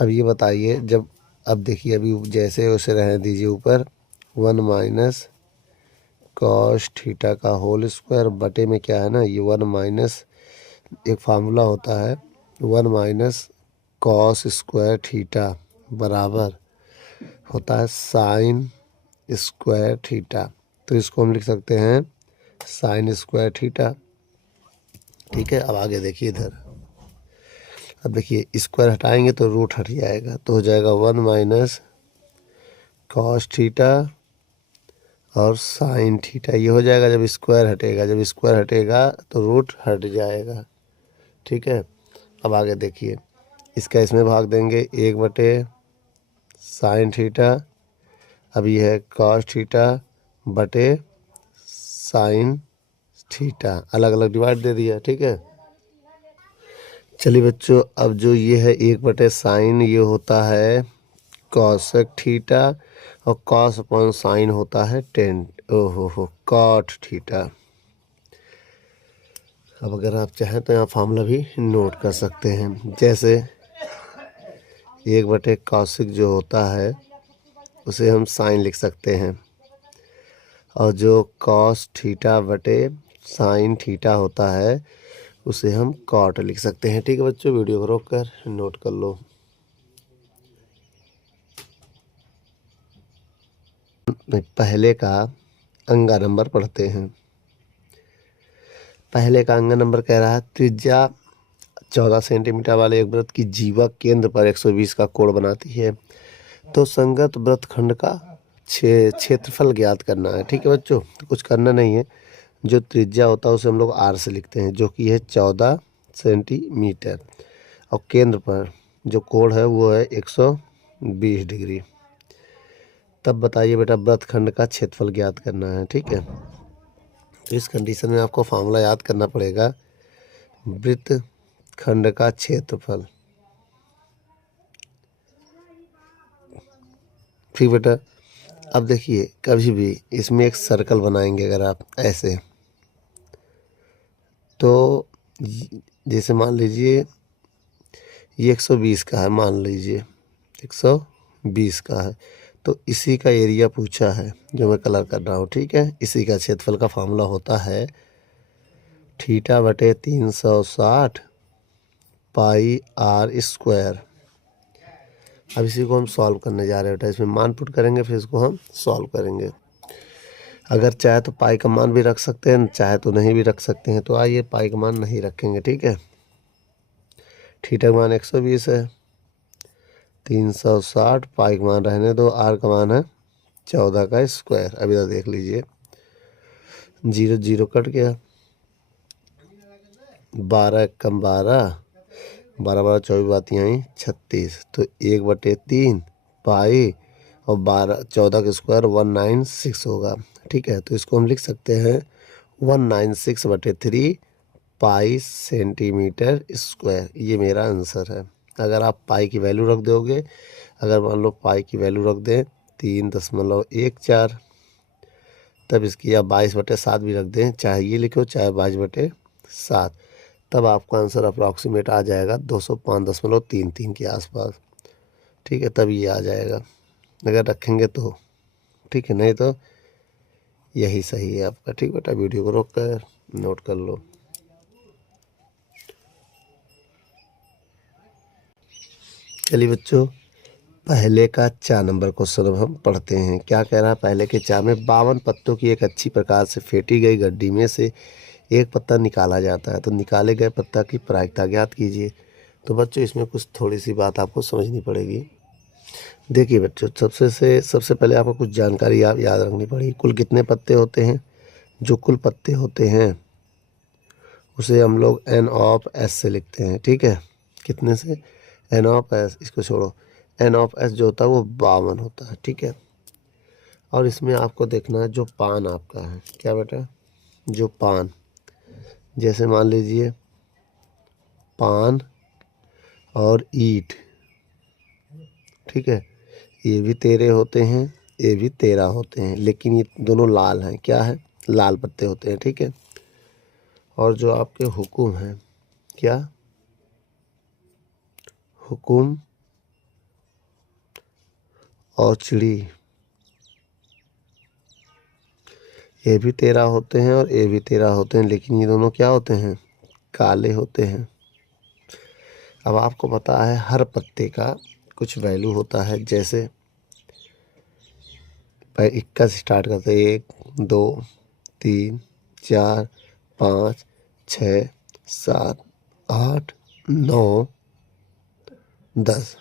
अब ये बताइए जब, अब देखिए अभी जैसे वैसे रहने दीजिए, ऊपर 1 माइनस कॉस थीटा का होल स्क्वायर बटे में क्या है ना, ये 1 माइनस, एक फार्मूला होता है 1 माइनस कॉस स्क्वायर थीटा बराबर होता है साइन स्क्वायर थीटा। तो इसको हम लिख सकते हैं साइन स्क्वायर थीटा, ठीक है। अब आगे देखिए इधर, अब देखिए स्क्वायर हटाएंगे तो रूट हट जाएगा, तो हो जाएगा 1 माइनस कॉस थीटा और साइन थीटा, ये हो जाएगा जब स्क्वायर हटेगा, जब स्क्वायर हटेगा तो रूट हट जाएगा, ठीक है। अब आगे देखिए, इसका इसमें भाग देंगे 1 बटे साइन थीटा, अब ये है कॉस थीटा बटे साइन थीटा, अलग अलग डिवाइड दे दिया, ठीक है। चलिए बच्चों, अब जो ये है 1 बटे साइन, ये होता है कॉसेक थीटा, और कॉस अपॉन साइन होता है टेन, ओहो कॉट थीटा। अब अगर आप चाहें तो यहाँ फार्मूला भी नोट कर सकते हैं, जैसे 1/cos जो होता है उसे हम साइन लिख सकते हैं, और जो cos θ/sin θ होता है उसे हम कॉट लिख सकते हैं। ठीक है बच्चों, वीडियो को रोक कर नोट कर लो। पहले का अंगा नंबर पढ़ते हैं। पहले का अंगा नंबर कह रहा है त्रिज्या 14 सेंटीमीटर वाले एक वृत्त की जीवा केंद्र पर 120 का कोण बनाती है, तो संगत वृत्तखंड का क्षेत्रफल ज्ञात करना है। ठीक है बच्चों, तो कुछ करना नहीं है। जो त्रिज्या होता है उसे हम लोग r से लिखते हैं, जो कि है 14 सेंटीमीटर, और केंद्र पर जो कोण है वो है 120 डिग्री। तब बताइए बेटा, वृत्तखंड का क्षेत्रफल ज्ञात करना है। ठीक है, तो इस कंडीशन में आपको फार्मूला याद करना पड़ेगा, वृत्तखंड का क्षेत्रफल। ठीक बेटा, अब देखिए कभी भी इसमें एक सर्कल बनाएंगे अगर आप ऐसे, तो जैसे मान लीजिए ये 120 का है, मान लीजिए 120 का है, तो इसी का एरिया पूछा है जो मैं कलर कर रहा हूँ। ठीक है, इसी का क्षेत्रफल का फार्मूला होता है θ/360 πr²। अब इसी को हम सॉल्व करने जा रहे हैं बेटा, इसमें मान पुट करेंगे फिर इसको हम सॉल्व करेंगे। अगर चाहे तो पाई का मान भी रख सकते हैं, चाहे तो नहीं भी रख सकते हैं। तो आइए पाई का मान नहीं रखेंगे। ठीक है, थीटा का मान 120 है, 360, पाई का मान रहने दो, आर का मान है 14 का स्क्वायर। अब इधर देख लीजिए, 0 0 कट गया, 12 कम 12, 12 12 24 बात आई 36, तो 1/3 पाई और 12 14 का स्क्वायर 196 होगा। ठीक है, तो इसको हम लिख सकते हैं 196/3 पाई सेंटीमीटर स्क्वायर। ये मेरा आंसर है। अगर आप पाई की वैल्यू रख दोगे, अगर मान लो पाई की वैल्यू रख दें 3.14, तब इसकी आप 22/7 भी रख दें, चाहे ये लिखो चाहे 22/7, तब आपका आंसर अप्रॉक्सीमेट आ जाएगा 205.33 के आसपास। ठीक है, तब ये आ जाएगा अगर रखेंगे तो। ठीक है, नहीं तो यही सही है आपका। ठीक बेटा, वीडियो को रोक कर नोट कर लो। चलिए बच्चों, पहले का 4 नंबर क्वेश्चन अब हम पढ़ते हैं। क्या कह रहा है, पहले के 4 में 52 पत्तों की एक अच्छी प्रकार से फेंटी गई गड्डी में से एक पत्ता निकाला जाता है, तो निकाले गए पत्ता की प्रायिकता ज्ञात कीजिए। तो बच्चों इसमें कुछ थोड़ी सी बात आपको समझनी पड़ेगी। देखिए बच्चों, सबसे पहले आपको कुछ जानकारी आप याद रखनी पड़ेगी। कुल कितने पत्ते होते हैं? जो कुल पत्ते होते हैं उसे हम लोग n(s) से लिखते हैं। ठीक है, कितने से? n(s), इसको छोड़ो, n(s) जो होता है वो 52 होता है। ठीक है, और इसमें आपको देखना है जो पान आपका है। क्या बेटा? जो पान, जैसे मान लीजिए पान और ईंट। ठीक है, ये भी 13 होते हैं, ये भी 13 होते हैं, लेकिन ये दोनों लाल हैं। क्या है? लाल पत्ते होते हैं। ठीक है, और जो आपके हुकुम हैं, क्या? हुकुम और चिड़ी, ये भी 13 होते हैं और ये भी 13 होते हैं, लेकिन ये दोनों क्या होते हैं? काले होते हैं। अब आपको पता है हर पत्ते का कुछ वैल्यू होता है। जैसे 21 से स्टार्ट करते हैं, 1 2 3 4 5 6 7 8 9 10।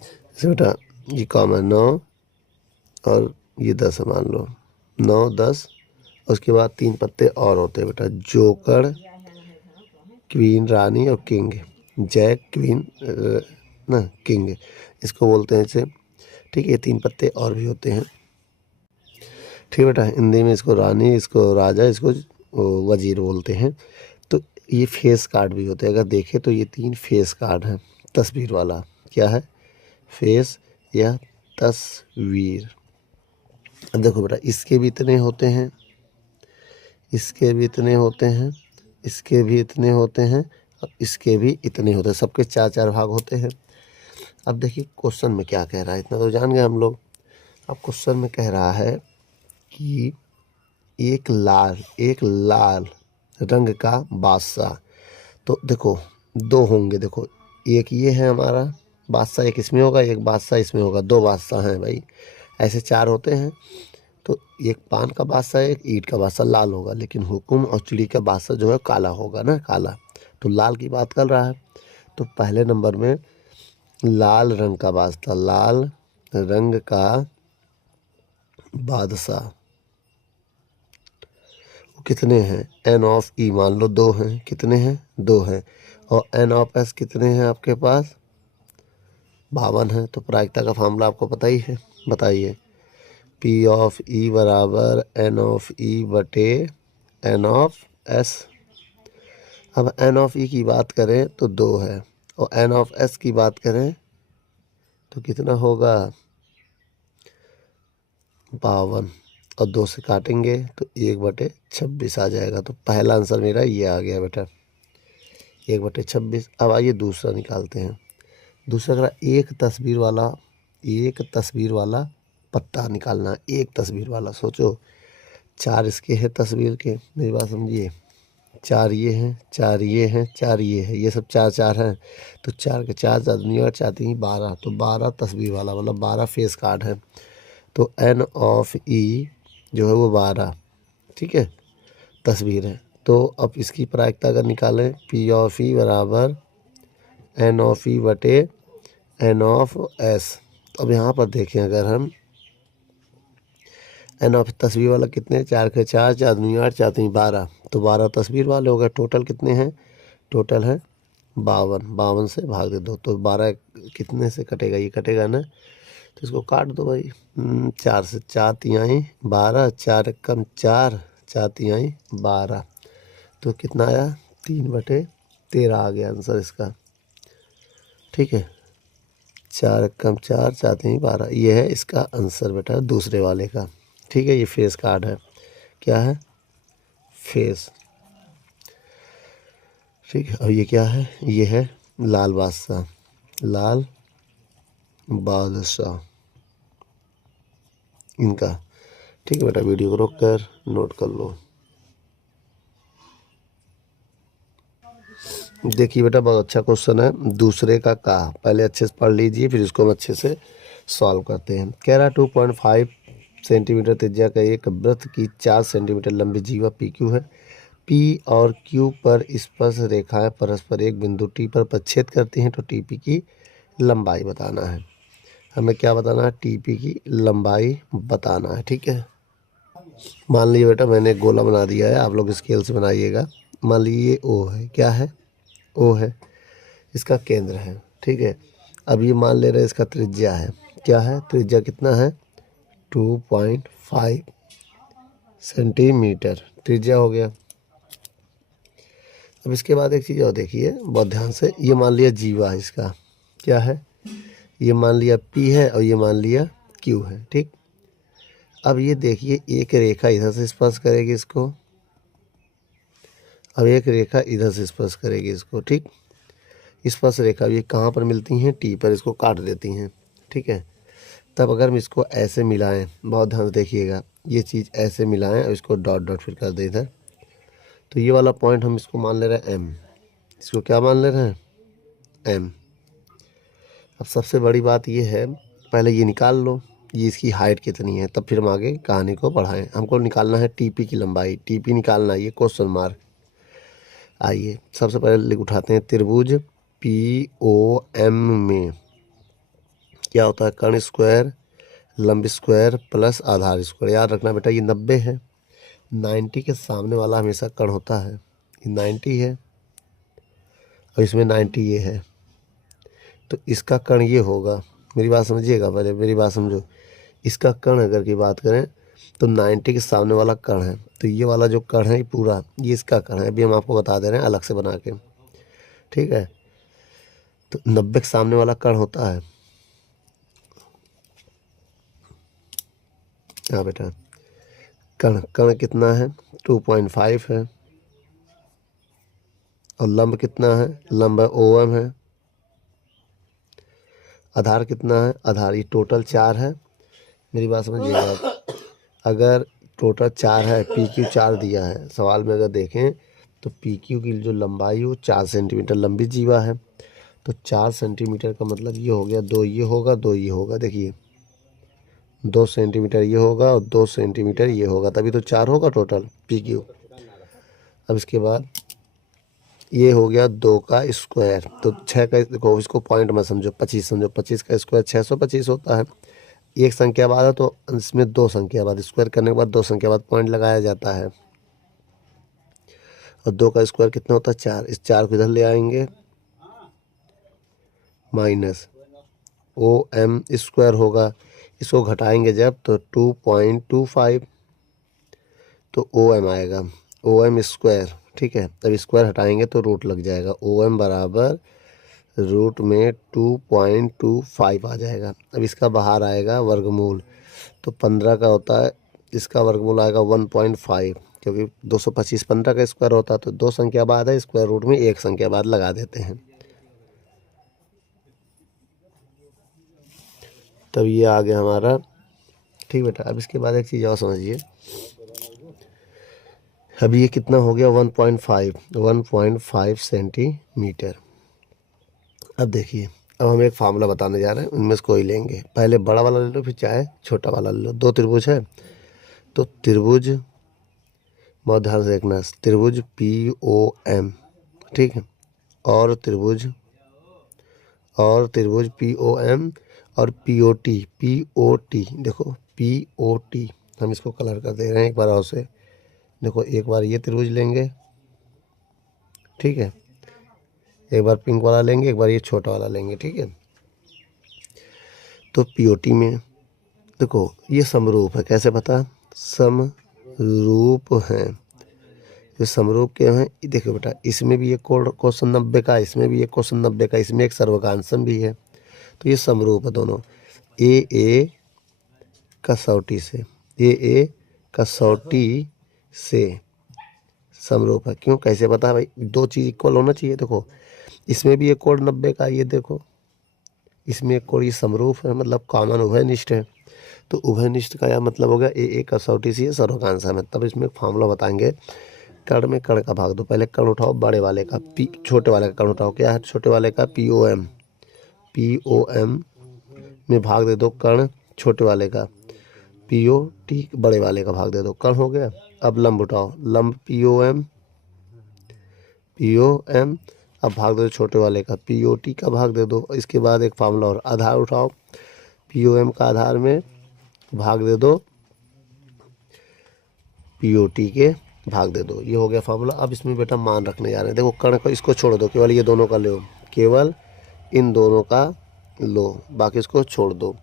जैसे बेटा ये कॉम है 9 और ये 10 है, मान लो 9 10। उसके बाद 3 पत्ते और होते हैं बेटा, जोकर, क्वीन, रानी और किंग। जैक, क्वीन, ना किंग, इसको बोलते हैं इसे। ठीक है, ये 3 पत्ते और भी होते हैं। ठीक बेटा, हिंदी में इसको रानी, इसको राजा, इसको वजीर बोलते हैं। तो ये फेस कार्ड भी होते हैं। अगर देखें तो ये 3 फेस कार्ड हैं, तस्वीर वाला। क्या है? फेस या तस्वीर। अब देखो बेटा, इसके भी इतने होते हैं, इसके भी इतने होते हैं, इसके भी इतने होते हैं, और इसके भी इतने होते हैं। सबके 4 4 भाग होते हैं। अब देखिए क्वेश्चन में क्या कह रहा है, इतना तो जान गए हम लोग। अब क्वेश्चन में कह रहा है कि एक लाल रंग का बादशाह। तो देखो दो होंगे, देखो एक ये है हमारा बादशाह, एक इसमें होगा, एक बादशाह इसमें होगा, दो बादशाह हैं भाई, ऐसे चार होते हैं। तो एक पान का बादशाह, एक ईंट का बादशाह लाल होगा, लेकिन हुकुम और चिड़ी का बादशाह जो है काला होगा ना, काला। तो लाल की बात कर रहा है, तो पहले नंबर में लाल रंग का बादशाह, लाल रंग का बादशाह कितने हैं, एन ऑफ ई मान लो दो हैं, कितने हैं, दो हैं। और एन ऑफ एस कितने हैं आपके पास, 52 है। तो प्रायिकता का फार्मूला आपको पता ही है, बताइए। पी ऑफ ई बराबर एन ऑफ ई बटे एन ऑफ एस। अब एन ऑफ ई की बात करें तो दो है, और एन ऑफ एस की बात करें तो कितना होगा, 52, और दो से काटेंगे तो 1/26 आ जाएगा। तो पहला आंसर मेरा ये आ गया बेटा, 1/26। अब आइए दूसरा निकालते हैं। दूसरा करा एक तस्वीर वाला पत्ता निकालना है, एक तस्वीर वाला। सोचो चार इसके हैं तस्वीर के, मेरी बात समझिए, चार ये हैं, चार ये हैं, चार ये है, ये सब चार चार हैं। तो चार के चार आदमी और चार तीन 12, तो 12 तस्वीर वाला मतलब 12 फेस कार्ड है। तो एन ऑफ ई जो है वो 12, ठीक है, तस्वीर है। तो अब इसकी प्रायिकता अगर निकालें, पी ऑफ ई बराबर एन ऑफ ई बटे एन ऑफ एस। अब यहाँ पर देखें अगर हम, एन ऑफ तस्वीर वाला कितने, चार के चार, चार दूनी 8, चार तीन 12, तो 12 तस्वीर वाले हो गए। टोटल कितने हैं, टोटल है 52, 52 से भाग दे दो तो 12 कितने से कटेगा, ये कटेगा ना, तो इसको काट दो भाई। 4 से 4 तिहाई 12, 4 कम 4, 4 तिहाई 12, तो कितना आया, 3/13 आ गया आंसर इसका, ठीक है। 4 कम 4, 4 तिहाई 12, ये है इसका आंसर बेटा दूसरे वाले का, ठीक है। ये फेस कार्ड है, क्या है, फेस, ठीक है। और ये क्या है, ये है लाल बादशाह, लाल बादशाह इनका, ठीक है बेटा। वीडियो को रोक कर नोट कर लो। देखिए बेटा बहुत अच्छा क्वेश्चन है, दूसरे का पहले अच्छे से पढ़ लीजिए, फिर इसको हम अच्छे से सॉल्व करते हैं। कह रहा 2.5 सेंटीमीटर त्रिज्या का एक वृत्त की 4 सेंटीमीटर लंबी जीवा पी क्यू है। पी और क्यू पर स्पर्श रेखाएं परस्पर एक बिंदु टी पर प्रच्छेद करती हैं, तो टीपी की लंबाई बताना है। हमें क्या बताना है, टीपी की लंबाई बताना है, ठीक है। मान लीजिए बेटा मैंने एक गोला बना दिया है, आप लोग स्केल से बनाइएगा। मान लीजिए ओ है, क्या है, ओ है, इसका केंद्र है, ठीक है। अब ये मान ले रहे हैं इसका त्रिज्या है, क्या है, त्रिज्या कितना है, 2.5 सेंटीमीटर त्रिज्या हो गया। अब इसके बाद एक चीज़ और देखिए बहुत ध्यान से, ये मान लिया जीवा है इसका, क्या है, ये मान लिया पी है और ये मान लिया क्यू है, ठीक। अब ये देखिए एक रेखा इधर से स्पर्श करेगी इसको, अब एक रेखा इधर से स्पर्श करेगी इसको, ठीक। स्पर्श रेखा ये कहाँ पर मिलती हैं, टी पर, इसको काट देती हैं, ठीक है। तब अगर हम इसको ऐसे मिलाएं, बहुत ध्यान से देखिएगा, ये चीज़ ऐसे मिलाएं और इसको डॉट डॉट फिर कर दें इधर, तो ये वाला पॉइंट हम इसको मान ले रहे हैं एम, इसको क्या मान ले रहे हैं, एम। अब सबसे बड़ी बात ये है, पहले ये निकाल लो, ये इसकी हाइट कितनी है, तब फिर हम आगे कहानी को बढ़ाएं। हमको निकालना है टीपी की लंबाई, टीपी निकालना है, ये क्वेश्चन मार्क। आइए सबसे पहले लिख उठाते हैं, त्रिभुज पी ओ एम में क्या होता है, कर्ण स्क्वायर, लंब स्क्वायर प्लस आधार स्क्वायर। याद रखना बेटा ये 90 है, 90 के सामने वाला हमेशा कर्ण होता है, ये 90 है और इसमें 90 ये है, तो इसका कर्ण ये होगा। मेरी बात समझिएगा, पहले मेरी बात समझो। इसका कर्ण अगर की बात करें तो 90 के सामने वाला कर्ण है, तो ये वाला जो कर्ण है पूरा ये इसका कर्ण है। अभी हम आपको बता दे रहे हैं अलग से बना के, ठीक है। तो 90 के सामने वाला कर्ण होता है, हाँ बेटा, कर्ण, कर्ण कितना है, 2.5 है, और लंब कितना है, लंब ओ एम है, आधार कितना है, आधार ये टोटल 4 है, मेरी बात समझिएगा आप। अगर टोटल 4 है, पी क्यू 4 दिया है सवाल में, अगर देखें तो पी क्यू की जो लंबाई वो 4 सेंटीमीटर लंबी जीवा है, तो 4 सेंटीमीटर का मतलब ये हो गया, 2 ये होगा, 2 ये होगा, देखिए 2 सेंटीमीटर ये होगा और 2 सेंटीमीटर ये होगा, तभी तो 4 होगा टोटल पी क्यू। अब इसके बाद ये हो गया 2 का स्क्वायर, तो 6 का, देखो इसको पॉइंट में समझो, 25 समझो, 25 का स्क्वायर 625 होता है। एक संख्या बाद है तो इसमें 2 संख्या बाद, स्क्वायर करने के बाद 2 संख्या बाद पॉइंट लगाया जाता है। और 2 का स्क्वायर कितना होता है, 4, इस 4 को इधर ले आएंगे, माइनस ओ एम स्क्वायर होगा, इसको घटाएंगे जब तो 2.25, तो ओ एम आएगा, ओ एम स्क्वायर, ठीक है। अब स्क्वायर हटाएंगे तो रूट लग जाएगा, ओ एम बराबर रूट में 2.25 आ जाएगा। अब इसका बाहर आएगा वर्गमूल, तो 15 का होता है, इसका वर्गमूल आएगा 1.5, क्योंकि 225 15 का स्क्वायर होता है, तो 2 संख्या बाद है, स्क्वायर रूट में 1 संख्या बाद लगा देते हैं, तब ये आ गया हमारा। ठीक बेटा, अब इसके बाद एक चीज़ और समझिए, अभी ये कितना हो गया, 1.5 सेंटीमीटर। अब देखिए, अब हम एक फार्मूला बताने जा रहे हैं, उनमें से कोई लेंगे, पहले बड़ा वाला ले लो फिर चाहे छोटा वाला ले लो। 2 त्रिभुज है, तो त्रिभुज, बहुत ध्यान से देखना, त्रिभुज पी ओ एम, ठीक है, और त्रिभुज पी ओ एम और पी ओ टी, देखो पी ओ टी, हम इसको कलर कर दे रहे हैं एक बार और से, देखो एक बार ये त्रिभुज लेंगे, ठीक है, एक बार पिंक वाला लेंगे, एक बार ये छोटा वाला लेंगे, ठीक है। तो पीओटी में देखो ये समरूप है, कैसे पता, समरूप हैं, ये समरूप के हैं। देखो बेटा, इसमें भी एक क्वेश्चन 90 का, इसमें भी एक क्वेश्चन 90 का, इसमें एक सर्वकांशम भी है, तो ये समरूप है दोनों। ए कसौटी से, ए कसौटी से समरूप है, क्यों, कैसे पता भाई, 2 चीज़ इक्वल होना चाहिए। देखो इसमें भी एक कोण 90 का, ये देखो इसमें एक कोण, ये समरूप है, मतलब कॉमन उभयनिष्ठ है, तो उभयनिष्ठ का यह मतलब हो गया ए कसौटी से सर्वकांशम है। तब इसमें एक फार्मूला बताएंगे, कर्ण में कर्ण का भाग दो, पहले कर्ण उठाओ बड़े वाले का, पी छोटे वाले का कर्ण उठाओ, क्या है छोटे वाले का, पी ओ एम में भाग दे दो कर्ण छोटे वाले का, पी ओ टी बड़े वाले का भाग दे दो, कर्ण हो गया। अब लंब उठाओ, लंब पी ओ एम, अब भाग दे दो छोटे वाले का, पी ओ टी का भाग दे दो। इसके बाद एक फार्मूला और, आधार उठाओ, पी ओ एम का आधार में भाग दे दो, पी ओ टी के भाग दे दो, ये हो गया फार्मूला। अब इसमें बेटा मान रखने जा रहे हैं, देखो कर्ण को इसको छोड़ दो, केवल ये दोनों का लो, केवल इन दोनों का लो, बाकी इसको छोड़ दो।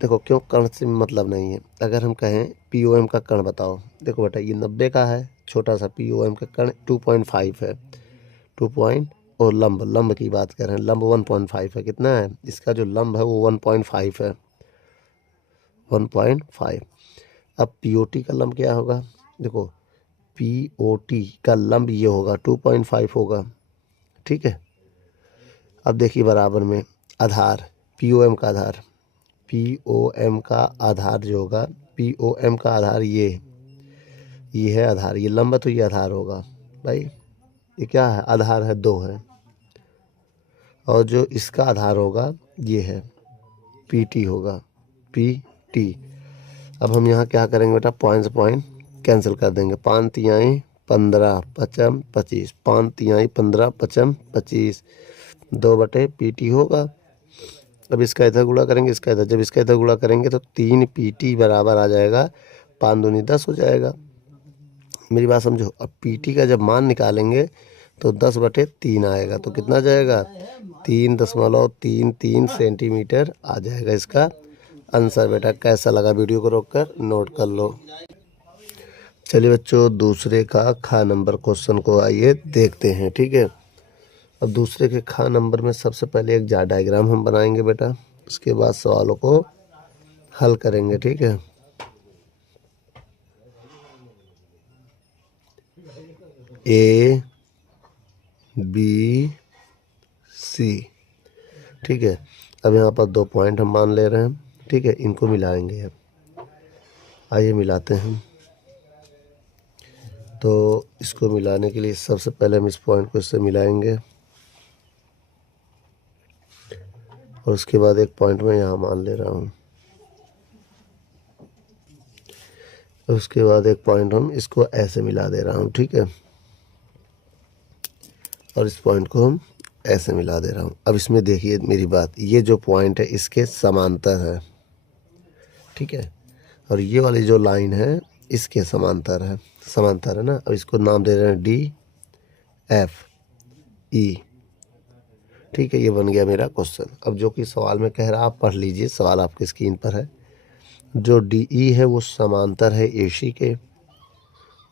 देखो क्यों, कर्ण से मतलब नहीं है, अगर हम कहें पी ओ एम का कर्ण बताओ, देखो बेटा ये 90 का है, छोटा सा पी ओ एम का कर्ण 2.5 है, 2 पॉइंट, और लंब की बात कर रहे हैं, लंब 1.5 है, कितना है, इसका जो लंब है वो 1.5 है, 1.5। अब पी ओ टी का लंब क्या होगा, देखो पी ओ टी का लंब ये होगा 2.5 होगा, ठीक है। अब देखिए बराबर में आधार, पी ओ एम का आधार, पी ओ एम का आधार जो होगा, पी ओ एम का आधार ये है आधार, ये लंब तो ये आधार होगा भाई, ये क्या है, आधार है 2 है, और जो इसका आधार होगा ये है पी टी होगा, पी टी। अब हम यहाँ क्या करेंगे बेटा, पॉइंट से पॉइंट कैंसिल कर देंगे, 5 तिहाई 15 पचम 25, 5 तिहाई 15 पचम 25, 2/पी टी होगा। अब इसका इधर गुणा करेंगे, इसका इधर, जब इसका इधर गुणा करेंगे तो 3 पी टी बराबर आ जाएगा, 5 दूनी 10 हो जाएगा, मेरी बात समझो। अब पी टी का जब मान निकालेंगे तो 10/3 आएगा, तो कितना जाएगा, 3.33 सेंटीमीटर आ जाएगा इसका आंसर। बेटा कैसा लगा, वीडियो को रोककर नोट कर लो। चलिए बच्चों, दूसरे का खा नंबर क्वेश्चन को आइए देखते हैं, ठीक है। अब दूसरे के खा नंबर में सबसे पहले एक जार डायग्राम हम बनाएंगे बेटा, उसके बाद सवालों को हल करेंगे, ठीक है। ए बी सी, ठीक है। अब यहाँ पर 2 पॉइंट हम मान ले रहे हैं, ठीक है, इनको मिलाएंगे अब। आइए मिलाते हैं। तो इसको मिलाने के लिए सबसे पहले हम इस पॉइंट को इससे मिलाएंगे और उसके बाद एक पॉइंट मैं यहाँ मान ले रहा हूँ। उसके बाद एक पॉइंट हम इसको ऐसे मिला दे रहा हूँ, ठीक है, और इस पॉइंट को हम ऐसे मिला दे रहा हूँ। अब इसमें देखिए मेरी बात, ये जो पॉइंट है इसके समांतर है, ठीक है, और ये वाली जो लाइन है इसके समांतर है, समांतर है ना। अब इसको नाम दे रहे हैं DFE, ठीक है। ये बन गया मेरा क्वेश्चन। अब जो कि सवाल में कह रहा, आप पढ़ लीजिए, सवाल आपकी स्क्रीन पर है। जो DE है वो समांतर है AC के,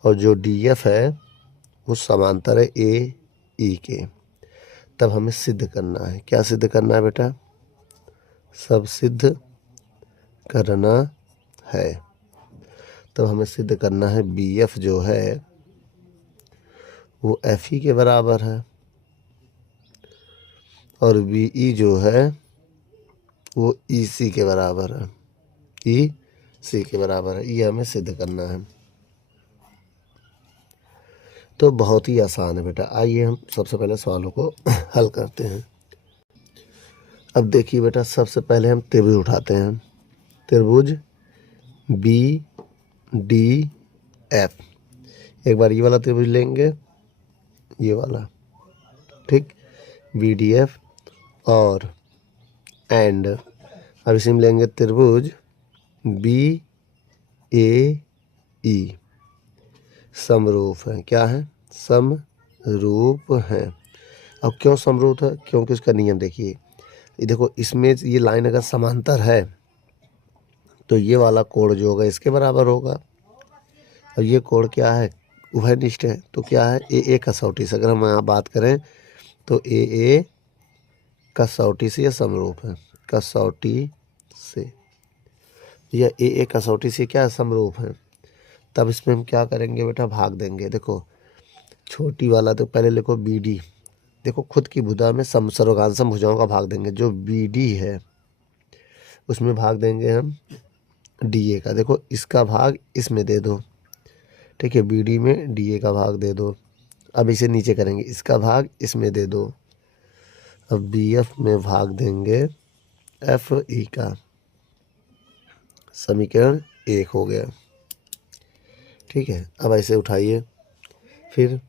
और जो DF है वो समांतर है AE के। तब हमें सिद्ध करना है। क्या सिद्ध करना है बेटा? सब सिद्ध करना है। तब हमें सिद्ध करना है BF जो है वो FE के बराबर है, और BE जो है वो EC के बराबर है, EC के बराबर है। ये हमें सिद्ध करना है। तो बहुत ही आसान है बेटा। आइए हम सबसे पहले सवालों को हल करते हैं। अब देखिए बेटा, सबसे पहले हम त्रिभुज उठाते हैं। त्रिभुज BDF। एक बार ये वाला त्रिभुज लेंगे, ये वाला, ठीक, BDF, और एंड अब इसी में लेंगे त्रिभुज BAE। समरूप है। क्या है? समरूप है। अब क्यों समरूप है? क्योंकि उसका नियम देखिए, ये देखो, इसमें ये लाइन अगर समांतर है तो ये वाला कोण जो होगा इसके बराबर होगा, और ये कोण क्या है? उभयनिष्ठ है। तो क्या है? AA कसौटी से, अगर हम यहाँ बात करें तो AA कसौटी से यह समरूप है, कसौटी से, यह AA कसौटी से क्या समरूप है। तब इसमें हम क्या करेंगे बेटा? भाग देंगे। देखो, छोटी वाला तो पहले लिखो BD, देखो खुद की भुजा में सर्वगांसम भुजाओं का भाग देंगे। जो BD है उसमें भाग देंगे हम DA का। देखो, इसका भाग इसमें दे दो, ठीक है, BD में DA का भाग दे दो। अब इसे नीचे करेंगे, इसका भाग इसमें दे दो। अब BF में भाग देंगे FE का। समीकरण 1 हो गया, ठीक है। अब ऐसे उठाइए। फिर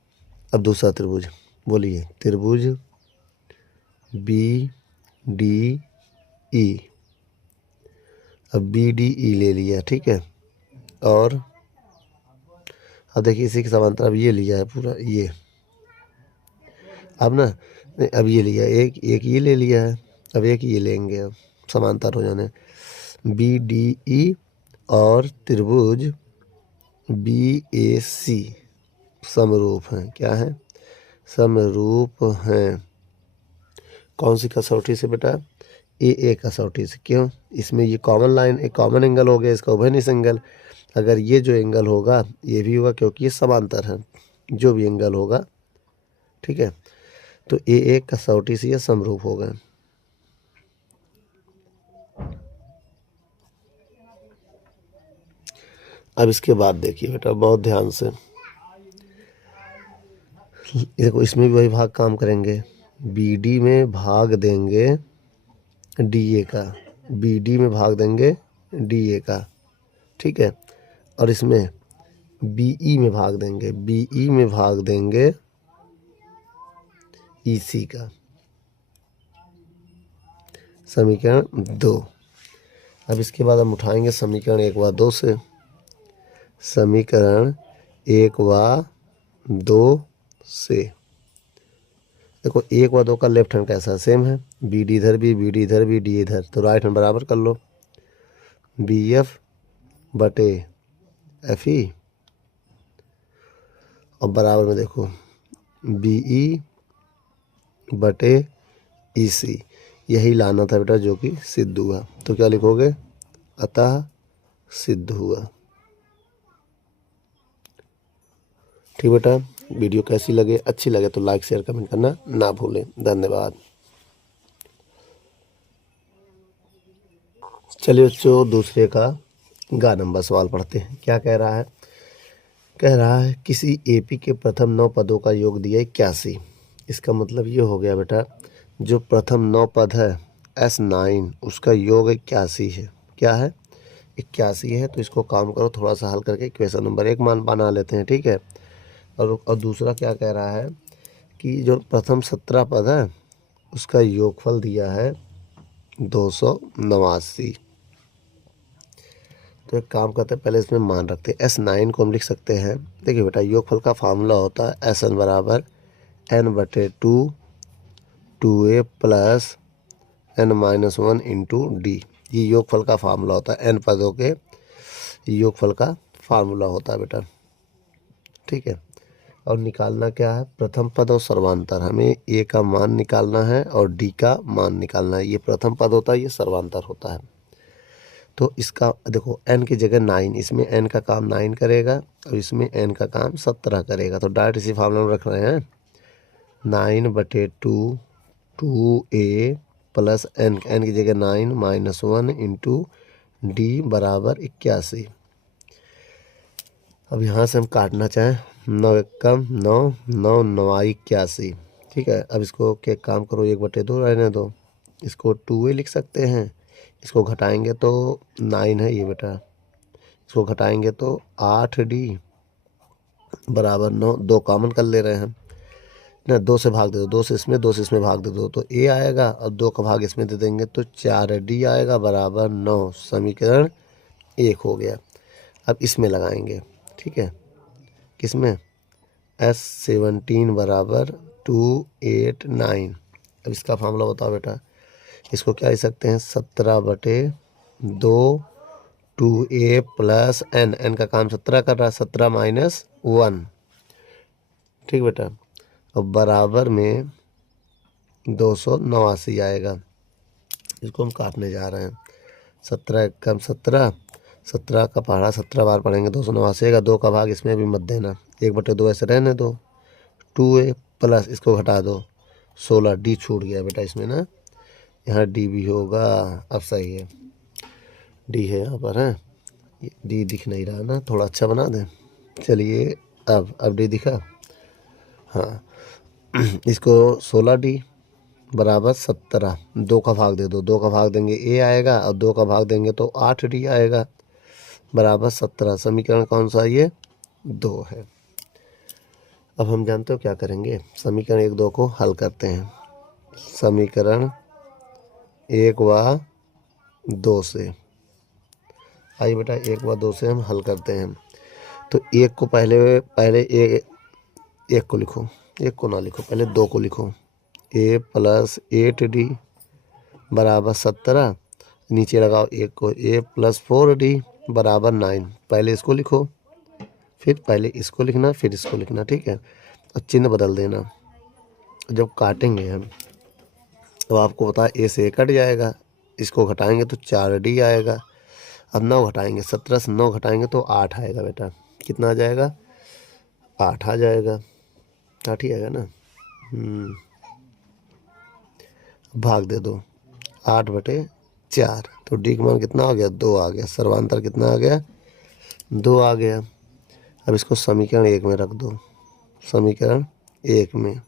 अब दूसरा त्रिभुज बोलिए, त्रिभुज BDE। अब BDE ले लिया, ठीक है, और अब देखिए इसी के समांतर अब ये लिया है पूरा, ये अब ना, अब ये लिया, एक ये ले लिया है, अब एक ये लेंगे, अब समांतर हो जाने। BDE और त्रिभुज BAC समरूप हैं। क्या है? समरूप हैं। कौन सी कसौटी से बेटा? AA कसौटी से। क्यों? इसमें ये कॉमन लाइन, एक कॉमन एंगल हो गया इसका, उभयनिष्ठ एंगल। अगर ये जो एंगल होगा ये भी होगा, क्योंकि ये समांतर है, जो भी एंगल होगा, ठीक है। तो AA कसौटी से ये समरूप हो गए। अब इसके बाद देखिए बेटा बहुत ध्यान से, देखो इसमें भी वही भाग काम करेंगे। BD में भाग देंगे DA का, BD में भाग देंगे DA का, ठीक है, और इसमें BE में भाग देंगे, BE में भाग देंगे EC का। समीकरण 2। अब इसके बाद हम उठाएंगे समीकरण 1 व 2 से। समीकरण 1 व 2 से देखो, 1 व 2 का लेफ्ट हैंड कैसा सेम है, BD इधर भी, BD इधर भी, DA इधर, तो राइट हैंड बराबर कर लो। BF बटे FE, और बराबर में देखो BE बटे EC। यही लाना था बेटा, जो कि सिद्ध हुआ। तो क्या लिखोगे? अतः सिद्ध हुआ। ठीक बेटा, वीडियो कैसी लगे? अच्छी लगे तो लाइक शेयर कमेंट करना ना भूलें। धन्यवाद। चलिए बच्चों दूसरे का गा नंबर सवाल पढ़ते हैं। क्या कह रहा है? कह रहा है किसी एपी के प्रथम 9 पदों का योग दिया 81। इसका मतलब ये हो गया बेटा, जो प्रथम 9 पद है S9 उसका योग 81 है। क्या है? 81 है। तो इसको काम करो, थोड़ा सा हल करके इक्वेशन नंबर 1 मान बना लेते हैं, ठीक है। और दूसरा क्या कह रहा है कि जो प्रथम 17 पद है उसका योगफल दिया है 289। तो एक काम करते हैं, पहले इसमें मान रखते हैं। S9 को हम लिख सकते हैं, देखिए बेटा योगफल का फार्मूला होता है SN बराबर N/2 2A plus N-1 into D. ये योगफल का फार्मूला होता है, N पदों के योगफल का फार्मूला होता है बेटा, ठीक है। और निकालना क्या है? प्रथम पद और सर्वांतर। हमें ए का मान निकालना है और डी का मान निकालना है। ये प्रथम पद होता है, ये सर्वांतर होता है। तो इसका देखो n की जगह 9, इसमें n का काम 9 करेगा और इसमें n का काम 17 करेगा। तो डायरेक्ट इसी फार्मूला में रख रहे हैं 9/2 2a प्लस n की जगह 9 -1 इंटू डी बराबर 81। अब यहाँ से हम काटना चाहें, 9 एकम 9 9 9 81, ठीक है। अब इसको क्या काम करो, 1/2 रहने दो, इसको 2a लिख सकते हैं। इसको घटाएंगे तो 9 है ये बेटा, इसको घटाएंगे तो 8d बराबर 9। 2 कॉमन कर ले रहे हैं ना, 2 से भाग दे दो, 2 से इसमें 2 से इसमें भाग दे दो तो a आएगा, और 2 का भाग इसमें दे देंगे तो 4d आएगा बराबर 9। समीकरण 1 हो गया। अब इसमें लगाएंगे, ठीक है। किसमें? S17 बराबर 289। अब इसका फार्मूला बताओ बेटा। इसको क्या लिख सकते हैं? 17/2 2a प्लस n का काम 17 कर रहा है, 17 - 1, ठीक बेटा। अब बराबर में 289 आएगा। इसको हम काटने जा रहे हैं। 17 एकम 17, 17 का पहाड़ा 17 बार पढ़ेंगे 289 आएगा। 2 का भाग इसमें भी मत देना, 1/2 ऐसे रहने दो। 2a प्लस इसको घटा दो 16, डी छूट गया बेटा इसमें ना, यहाँ डी भी होगा। अब सही है, डी है यहाँ पर, है डी दिख नहीं रहा ना, थोड़ा अच्छा बना दें। चलिए अब डी दिखा, हाँ। इसको 16d बराबर 17, 2 का भाग दे दो, 2 का भाग देंगे a आएगा और 2 का भाग देंगे तो 8d आएगा बराबर 17। समीकरण कौन सा? ये 2 है। अब हम जानते हो क्या करेंगे, समीकरण 1 2 को हल करते हैं। समीकरण 1 व 2 से, आइए बेटा 1 व 2 से हम हल करते हैं। तो 1 को पहले पहले 1 को लिखो, 1 को ना लिखो, पहले 2 को लिखो। a प्लस 8d बराबर 17, नीचे लगाओ 1 को, a प्लस 4d बराबर 9। पहले इसको लिखो, फिर पहले इसको लिखना, फिर इसको लिखना, ठीक है। और चिन्ह बदल देना। जब काटेंगे हम तो आपको पता है a से a कट जाएगा, इसको घटाएंगे तो 4d आएगा। अब 9 घटाएंगे, 17 से 9 घटाएंगे तो 8 आएगा बेटा। कितना आ जाएगा? 8 आ जाएगा, 8 ही आएगा ना। भाग दे दो 8/4, तो डी का मान कितना आ गया? 2 आ गया। सर्वांतर कितना आ गया? 2 आ गया। अब इसको समीकरण 1 में रख दो, समीकरण 1 में।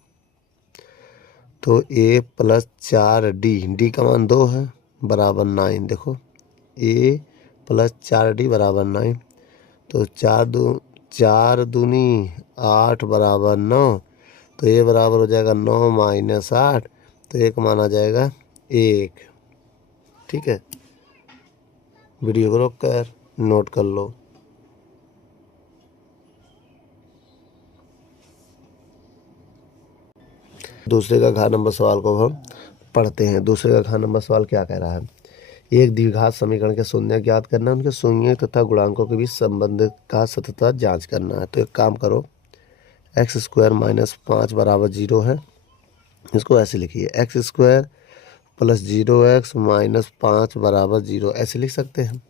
तो a प्लस 4d, डी का मान 2 है बराबर 9। देखो a प्लस 4d बराबर 9, तो 4 दूनी 8 बराबर 9, तो a बराबर हो जाएगा 9 - 8, तो एक माना जाएगा 1, ठीक है। वीडियो को रोक कर नोट कर लो। दूसरे का घात नंबर सवाल को हम पढ़ते हैं। दूसरे का घात नंबर सवाल क्या कह रहा है? एक द्विघात समीकरण के शून्य ज्ञात करना, उनके शून्य तथा गुणांकों के बीच संबंध का सततता जांच करना है। तो एक काम करो, x² - 5 बराबर 0 है, इसको ऐसे लिखिए x² प्लस 0x - 5 बराबर 0, ऐसे लिख सकते हैं।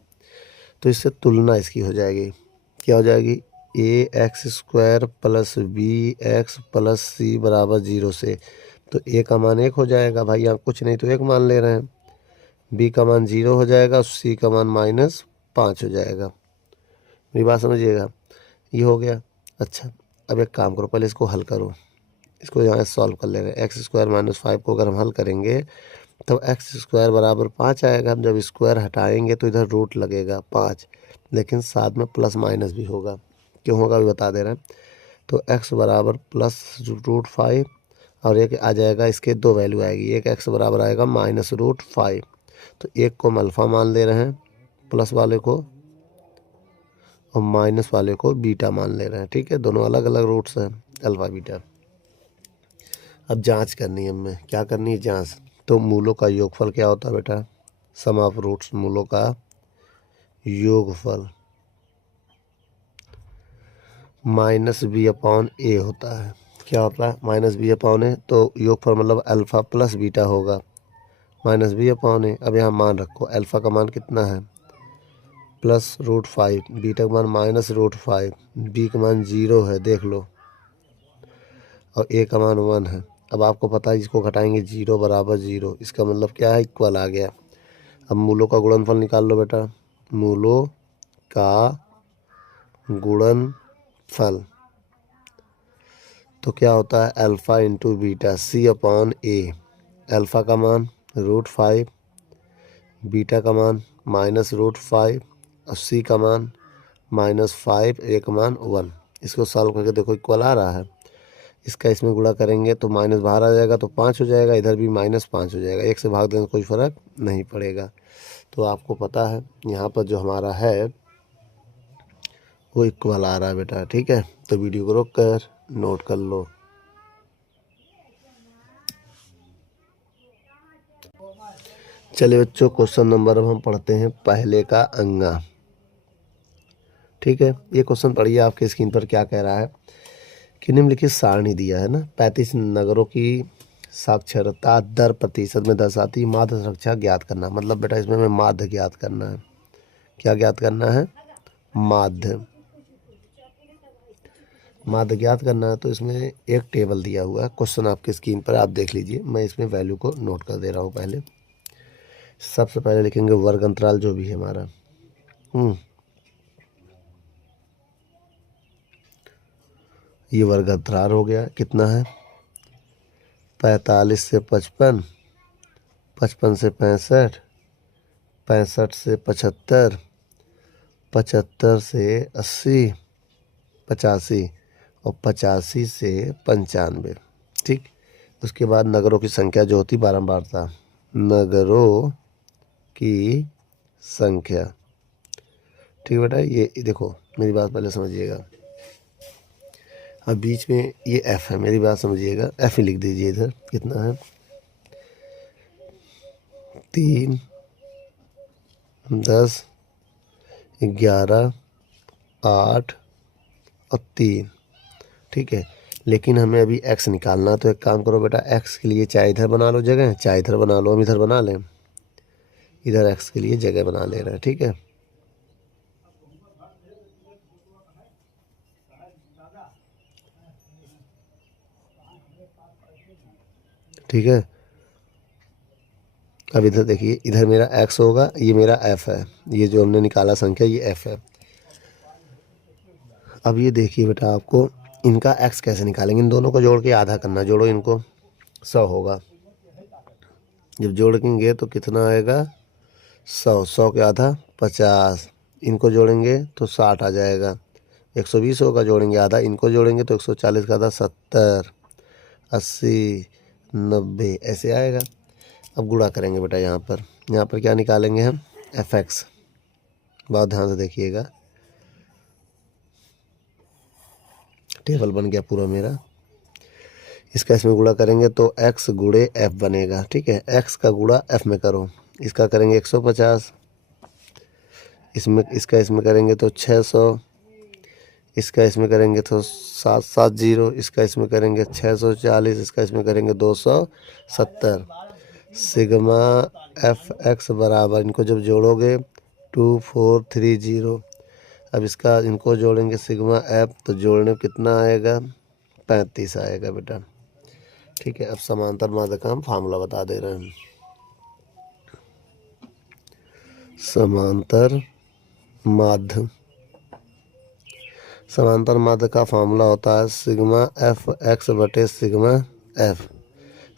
तो इससे तुलना इसकी हो जाएगी, क्या हो जाएगी? ax² plus bx plus c बराबर 0 से। तो a का मान 1 हो जाएगा भाई, यहाँ कुछ नहीं तो 1 मान ले रहे हैं। बी का मान 0 हो जाएगा, सी का मान -5 हो जाएगा। मेरी बात समझिएगा, ये हो गया। अच्छा, अब एक काम करो, पहले इसको हल करो, इसको यहाँ सॉल्व कर ले रहे हैं। x² - 5 को अगर हम हल करेंगे तब x² बराबर 5 आएगा। हम जब स्क्वायर हटाएंगे तो इधर रूट लगेगा 5, लेकिन साथ में प्लस माइनस भी होगा। क्यों होगा अभी बता दे रहे हैं। तो x बराबर +√5 और एक आ जाएगा, इसके दो वैल्यू आएगी। एक x बराबर आएगा -√5, तो एक को हम अल्फ़ा मान ले रहे हैं प्लस वाले को, और माइनस वाले को बीटा मान ले रहे हैं। ठीक है, दोनों अलग अलग रूट्स हैं, अल्फ़ा बीटा। अब जांच करनी है हमें, क्या करनी है जांच। तो मूलों का योगफल क्या होता है बेटा, सम ऑफ रूट्स, मूलों का योगफल -b/a होता है। क्या होता है, -b/a। तो योगफल मतलब अल्फ़ा प्लस बीटा होगा, -b/a। अब यहाँ मान रखो, अल्फ़ा का मान कितना है +√5, बीटा का मान -√5, बी का मान 0 है देख लो, और ए का मान 1 है। अब आपको पता है इसको घटाएंगे 0 बराबर 0, इसका मतलब क्या है, इक्वल आ गया। अब मूलों का गुणनफल निकाल लो बेटा, मूलों का गुणनफल तो क्या होता है, alpha into beta c/a। Alpha का मान √5, बीटा का मान -√5, और सी का मान -5, ए का मान 1। इसको सॉल्व करके देखो, इक्वल आ रहा है। इसका इसमें गुणा करेंगे तो माइनस बाहर आ जाएगा, तो 5 हो जाएगा, इधर भी -5 हो जाएगा। एक से भाग देने से कोई फ़र्क नहीं पड़ेगा। तो आपको पता है यहाँ पर जो हमारा है वो इक्वल आ रहा है बेटा। ठीक है, तो वीडियो को रोक कर नोट कर लो। चलिए बच्चों, क्वेश्चन नंबर अब हम पढ़ते हैं पहले का अंगा। ठीक है, ये क्वेश्चन पढ़िए, आपके स्क्रीन पर क्या कह रहा है कि निम्नलिखित सारणी दिया है ना, 35 नगरों की साक्षरता दर प्रतिशत में दर्शाती माध्य सुरक्षा ज्ञात करना। मतलब बेटा इसमें हमें माध्य ज्ञात करना है। क्या ज्ञात करना है, माध्य। माध्य ज्ञात करना है, तो इसमें एक टेबल दिया हुआ है, क्वेश्चन आपके स्क्रीन पर आप देख लीजिए। मैं इसमें वैल्यू को नोट कर दे रहा हूँ। पहले सबसे पहले लिखेंगे वर्ग अंतराल जो भी है हमारा। ये वर्ग अंतराल हो गया, कितना है 45 से 55, 55 से 65, 65 से 75, 75 से 80, 85, और 85 से 95। ठीक, उसके बाद नगरों की संख्या जो होती बारंबारता, नगरों की संख्या। ठीक बेटा, ये देखो मेरी बात पहले समझिएगा। अब बीच में ये एफ है, मेरी बात समझिएगा, एफ ही लिख दीजिए इधर। कितना है 3, 10, 11, 8 और 3। ठीक है, लेकिन हमें अभी x निकालना। तो एक काम करो बेटा, x के लिए चाहे इधर बना लो जगह, चाहे इधर बना लो। हम इधर बना लें, इधर x के लिए जगह बना ले रहे हैं। ठीक है, ठीक है। अब इधर देखिए, इधर मेरा x होगा, ये मेरा f है, ये जो हमने निकाला संख्या ये f है। अब ये देखिए बेटा, आपको इनका x कैसे निकालेंगे, इन दोनों को जोड़ के आधा करना। जोड़ो इनको, 100 होगा। जब जोड़ेंगे तो कितना आएगा 100, 100 के आधा 50, इनको जोड़ेंगे तो 60 आ जाएगा। 120 होगा, जोड़ेंगे आधा, इनको जोड़ेंगे तो 140 का आधा 70, 80, 90 ऐसे आएगा। अब गुणा करेंगे बेटा, यहाँ पर क्या निकालेंगे हम, fx। बहुत ध्यान से देखिएगा, टेबल बन गया पूरा मेरा। इसका इसमें गुणा करेंगे तो x गुणे f बनेगा। ठीक है, x का गुणा f में करो, इसका करेंगे 150, इसमें इसका इसमें करेंगे तो 600, इसका इसमें करेंगे तो 770, इसका इसमें करेंगे 640, इसका इसमें करेंगे 270। सिग्मा एफ एक्स बराबर, इनको जब जोड़ोगे 2430। अब इसका इनको जोड़ेंगे सिग्मा एफ, तो जोड़ने में कितना आएगा 35 आएगा बेटा। ठीक है, अब समांतर माध्य का हम फार्मूला बता दे रहे हैं। समांतर माध्य। समांतर माध्य का फॉर्मूला होता है सिग्मा एफ एक्स बटे sigma F.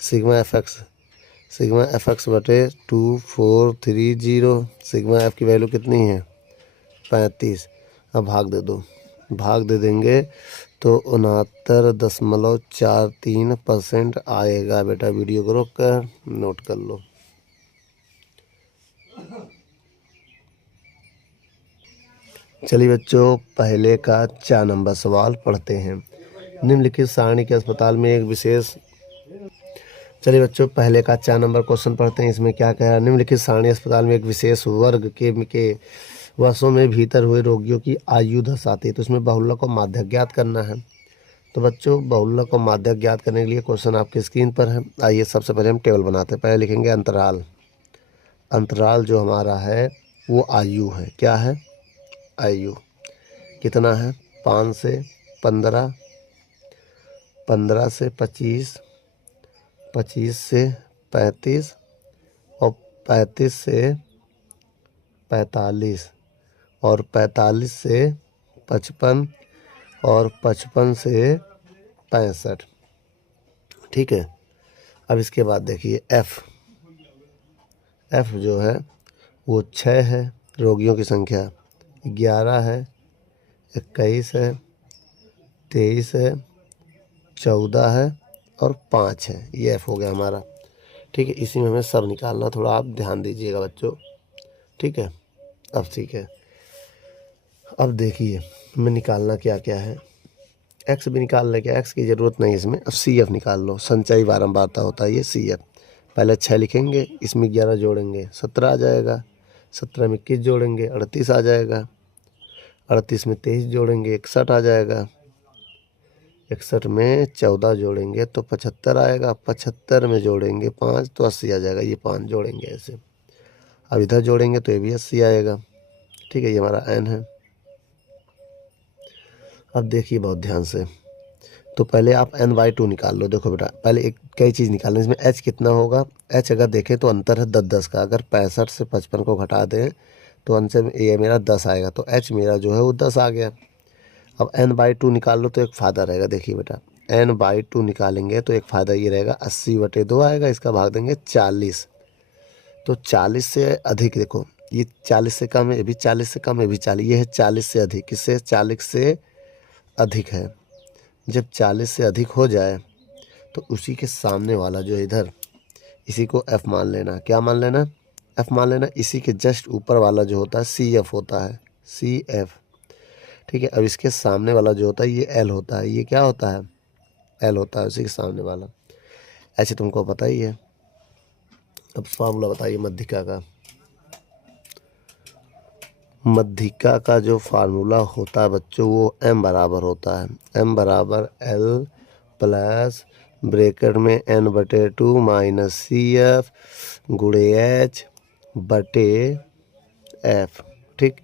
Sigma F x बटे 2430। सिग्मा एफ की वैल्यू कितनी है 35। अब भाग दे दो, भाग दे देंगे तो 69.43% आएगा। बेटा वीडियो को रोक कर नोट कर लो। चलिए बच्चों, पहले का 4 नंबर सवाल पढ़ते हैं। निम्नलिखित सारणी के अस्पताल में एक विशेष। चलिए बच्चों, पहले का 4 नंबर क्वेश्चन पढ़ते हैं। इसमें क्या कह रहा है, निम्नलिखित सारणी अस्पताल में एक विशेष वर्ग के वर्षों में भीतर हुए रोगियों की आयु दर्शाती है। तो इसमें बहुलक और माध्यक ज्ञात करना है। तो बच्चों, बहुलक और माध्यक ज्ञात करने के लिए क्वेश्चन आपकी स्क्रीन पर है। आइए सबसे पहले हम टेबल बनाते हैं। पहले लिखेंगे अंतराल। अंतराल जो हमारा है वो आयु है। क्या है, आयु कितना है 5 से 15, 15 से 25, 25 से 35 और 35 से 45 और 45 से 55 और 55 से 65। ठीक है। अब इसके बाद देखिए एफ जो है वो 6 है, रोगियों की संख्या 11 है, 21 है, 23 है, 14 है और 5 है। ये एफ हो गया हमारा। ठीक है, इसी में हमें सब निकालना, थोड़ा आप ध्यान दीजिएगा बच्चों। ठीक है, अब ठीक है। अब देखिए हमें निकालना क्या क्या है। एक्स भी निकाल ले, क्या एक्स की ज़रूरत नहीं इसमें। अब सी एफ निकाल लो, संचयी बारंबारता होता है ये सी एफ। पहले 6 लिखेंगे, इसमें 11 जोड़ेंगे 17 आ जाएगा, 17 में 21 जोड़ेंगे 38 आ जाएगा, 38 में 23 जोड़ेंगे 61 आ जाएगा, 61 में 14 जोड़ेंगे तो 75 आएगा, 75 में जोड़ेंगे 5 तो 80 आ जाएगा। ये 5 जोड़ेंगे ऐसे। अब इधर जोड़ेंगे तो ये भी 80 आएगा। ठीक है, ये हमारा एन है। अब देखिए बहुत ध्यान से, तो पहले आप n/2 निकाल लो। देखो बेटा, पहले एक कई चीज़ निकालनी। इसमें h कितना होगा, h अगर देखें तो अंतर है 10-10 का। अगर 65 से 55 को घटा दें तो अंतर ये मेरा 10 आएगा, तो h मेरा जो है वो 10 आ गया। अब n/2 निकाल लो तो एक फ़ायदा रहेगा। देखिए बेटा, n/2 निकालेंगे तो एक फ़ायदा ये रहेगा, 80/2 आएगा, इसका भाग देंगे 40। तो 40 से अधिक, देखो ये 40 से कम है, ये भी 40 से कम है, ये भी 40, ये है 40 से अधिक। किससे, 40 से अधिक है। जब 40 से अधिक हो जाए तो उसी के सामने वाला जो है इधर, इसी को f मान लेना। क्या मान लेना, f मान लेना। इसी के जस्ट ऊपर वाला जो होता है CF होता है, CF। ठीक है, अब इसके सामने वाला जो होता है ये L होता है। ये क्या होता है, L होता है उसी के सामने वाला। ऐसे तुमको पता ही है। अब फार्मूला बताइए मध्यिका का। मध्यिका का जो फार्मूला होता है बच्चों वो m बराबर होता है, m बराबर L प्लस ब्रैकेट में n/2 माइनस CF गुणे h बटे f। ठीक,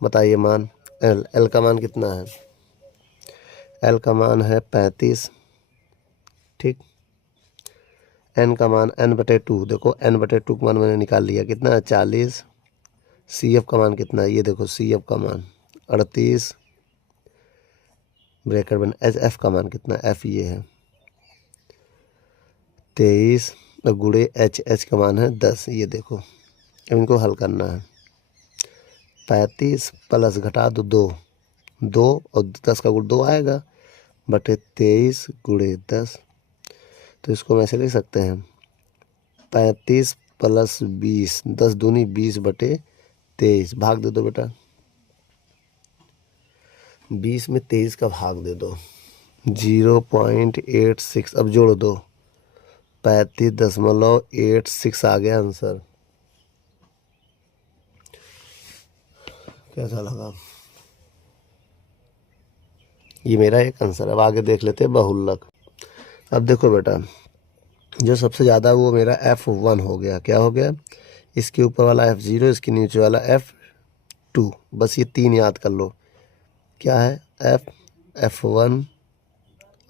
बताइए मान। L का मान कितना है, L का मान है 35। ठीक, n का मान n/2, देखो n/2 का मान मैंने निकाल लिया, कितना है 40। CF का मान कितना है, ये देखो CF का मान 38, ब्रैकेट में HF का मान कितना, F ये है 23 और गुणे H का मान है 10। ये देखो, अब इनको हल करना है। 35 प्लस घटा दो 2 और 10 का गुण 2 आएगा बटे 23 गुणे 10। तो इसको हम ऐसे लिख सकते हैं 35 प्लस 20, 10 दूनी 20 बटे 23। भाग दे दो बेटा, 20 में 23 का भाग दे दो, 0.86। अब जोड़ दो, 35.86 आ गया आंसर। कैसा लगा, ये मेरा एक आंसर। अब आगे देख लेते हैं बहुलक। अब देखो बेटा, जो सबसे ज़्यादा वो मेरा F1 हो गया। क्या हो गया, इसके ऊपर वाला F0, इसके नीचे वाला F2। बस ये 3 याद कर लो। क्या है, F1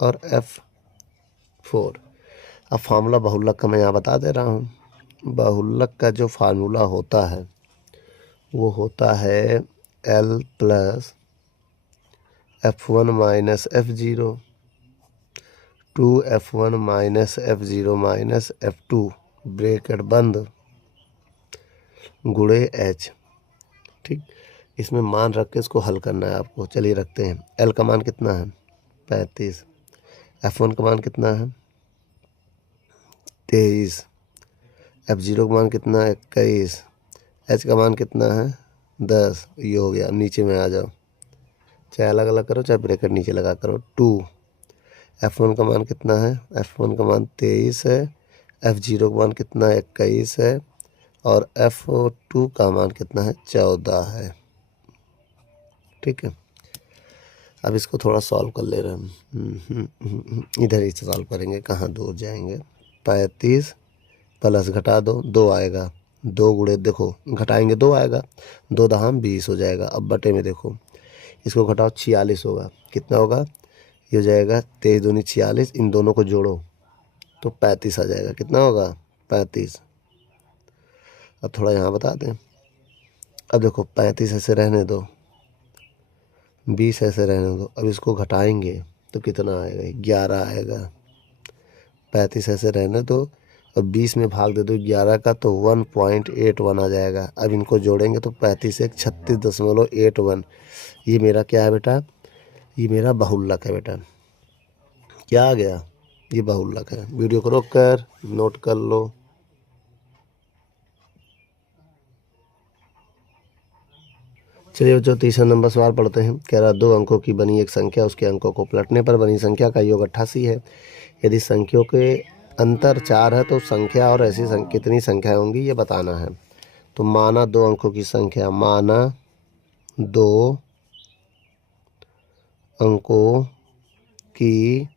और F4। अब फार्मूला बहुलक का मैं यहाँ बता दे रहा हूँ। बहुलक का जो फार्मूला होता है वो होता है L plus F1 minus F0 2F1 minus F0 minus F2 bracket बंद गुणे H। ठीक, इसमें मान रख के इसको हल करना है आपको। चलिए रखते हैं। L का मान कितना है 35, F1 का मान कितना है 23, F0 का मान कितना है 21, H का मान कितना है 10। ये हो गया। नीचे में आ जाओ, चाहे अलग अलग करो चाहे ब्रैकेट नीचे लगा करो। 2, F1 का मान कितना है, F1 का मान 23 है, F0 का मान कितना है 21 है, और F2 का मान कितना है 14 है। ठीक है, अब इसको थोड़ा सॉल्व कर ले रहे हम। इधर ही सॉल्व करेंगे, कहाँ दूर जाएंगे। 35 प्लस घटा दो 2 आएगा, 2 गुणे देखो घटाएंगे 2 आएगा, 2 दहाम 20 हो जाएगा। अब बटे में देखो, इसको घटाओ 46 होगा। कितना होगा, ये हो जाएगा 23 दूनी 46, इन दोनों को जोड़ो तो 35 आ जाएगा। कितना होगा 35। अब थोड़ा यहाँ बता दें। अब देखो 35 ऐसे रहने दो, 20 ऐसे रहने दो। अब इसको घटाएंगे तो कितना आएगा 11 आएगा। 35 ऐसे रहने दो, अब 20 में भाग दे दो 11 का तो 1.81 आ जाएगा। अब इनको जोड़ेंगे तो 35 एक 36.81। ये मेरा क्या है बेटा, ये मेरा बहुलक है बेटा। क्या आ गया, ये बहुलक है। वीडियो को रोक कर नोट कर लो। चलिए बच्चों, तीसरा नंबर सवाल पढ़ते हैं। कह रहा 2 अंकों की बनी एक संख्या, उसके अंकों को पलटने पर बनी संख्या का योग 88 है। यदि संख्याओं के अंतर 4 है तो संख्या और ऐसी कितनी संख्याएं होंगी ये बताना है। तो माना 2 अंकों की संख्या, माना 2 अंकों की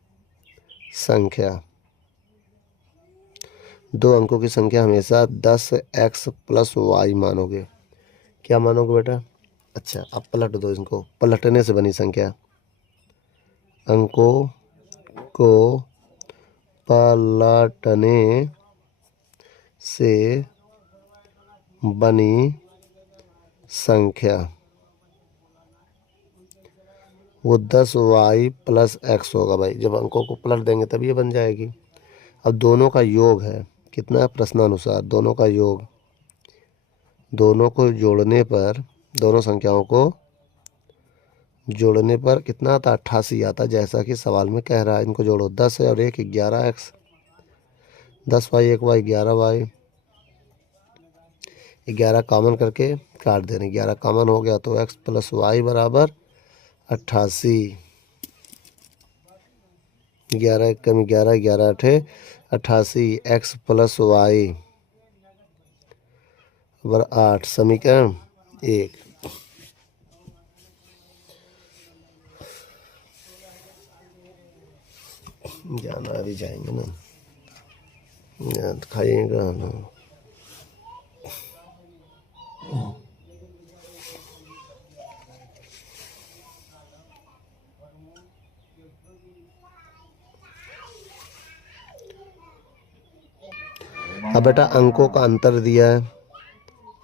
संख्या, 2 अंकों की संख्या हमेशा 10x प्लस y मानोगे। क्या मानोगे बेटा, अच्छा अब पलट दो इनको। पलटने से बनी संख्या, अंकों को पलटने से बनी संख्या वो 10y प्लस x होगा। भाई जब अंकों को पलट देंगे तब ये बन जाएगी। अब दोनों का योग है कितना, प्रश्नानुसार दोनों का योग, दोनों को जोड़ने पर, दोनों संख्याओं को जोड़ने पर कितना आता, 88 आता, जैसा कि सवाल में कह रहा है। इनको जोड़ो, 10 है और 1 11x, 10y 1y 11y, 11 common करके काट देने, 11 कॉमन हो गया तो x प्लस वाई बराबर 88। 11 कम 11, 11 अठे 88, x प्लस वाई बराबर 8। समीकरण 1। जाना अभी जाएंगे ना, खाइएगा ना। अब बेटा अंकों का अंतर दिया है,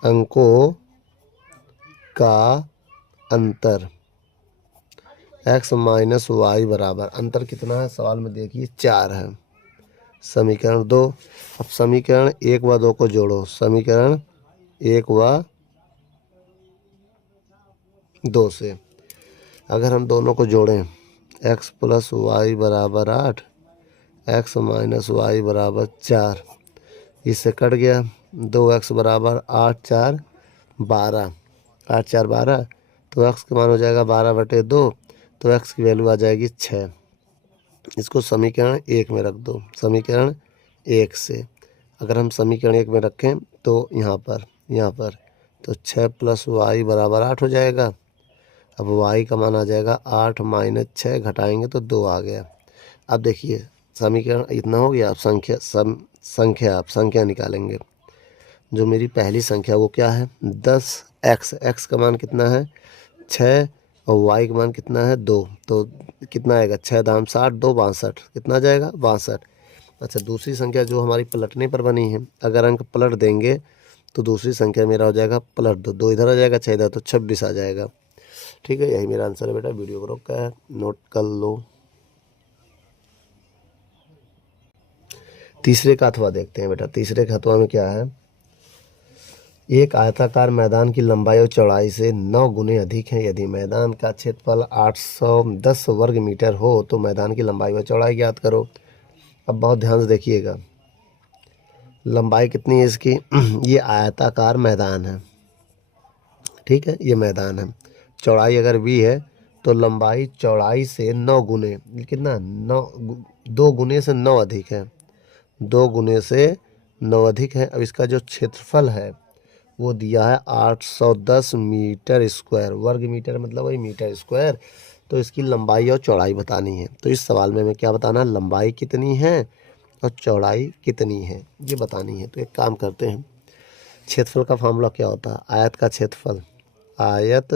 अंकों का अंतर x माइनस वाई बराबर, अंतर कितना है सवाल में देखिए 4 है। समीकरण 2। अब समीकरण 1 व 2 को जोड़ो, समीकरण 1 व 2 से अगर हम दोनों को जोड़ें, x प्लस वाई बराबर 8, x माइनस वाई बराबर 4, इससे कट गया। 2x बराबर 8 4 12, 8 4 12, तो x का मान हो जाएगा 12/2, तो x की वैल्यू आ जाएगी 6। इसको समीकरण 1 में रख दो। समीकरण 1 से अगर हम समीकरण 1 में रखें तो यहाँ पर तो 6 प्लस वाई बराबर 8 हो जाएगा। अब y का मान आ जाएगा 8 माइनस 6, घटाएंगे तो 2 आ गया। अब देखिए समीकरण इतना हो गया। अब संख्या निकालेंगे। जो मेरी पहली संख्या वो क्या है 10x, x का मान कितना है 6 और y का मान कितना है 2, तो कितना आएगा 6 दाम 60, 2 62, कितना आ जाएगा 62। अच्छा दूसरी संख्या जो हमारी पलटने पर बनी है, अगर अंक पलट देंगे तो दूसरी संख्या मेरा हो जाएगा +2, 2 इधर आ जाएगा, 6 इधर, तो 26 आ जाएगा। ठीक है, यही मेरा आंसर है बेटा। वीडियो को रोक कर नोट कर लो। तीसरे का अथवा देखते हैं बेटा। तीसरे के अथवा में क्या है, एक आयताकार मैदान की लंबाई और चौड़ाई से 9 गुने अधिक है। यदि मैदान का क्षेत्रफल 810 वर्ग मीटर हो तो मैदान की लंबाई व चौड़ाई ज्ञात करो। अब बहुत ध्यान से देखिएगा, लंबाई कितनी है इसकी ये आयताकार मैदान है, ठीक है, ये मैदान है। चौड़ाई अगर भी है तो लंबाई चौड़ाई से 9 गुने, कितना 9, 2 गुने से 9 अधिक है, 2 गुने से 9 अधिक है। अब इसका जो क्षेत्रफल है वो दिया है 810 मीटर स्क्वायर। वर्ग मीटर मतलब वही मीटर स्क्वायर। तो इसकी लंबाई और चौड़ाई बतानी है। तो इस सवाल में हमें क्या बताना, लंबाई कितनी है और चौड़ाई कितनी है, ये बतानी है। तो एक काम करते हैं, क्षेत्रफल का फार्मूला क्या होता है, आयत का क्षेत्रफल, आयत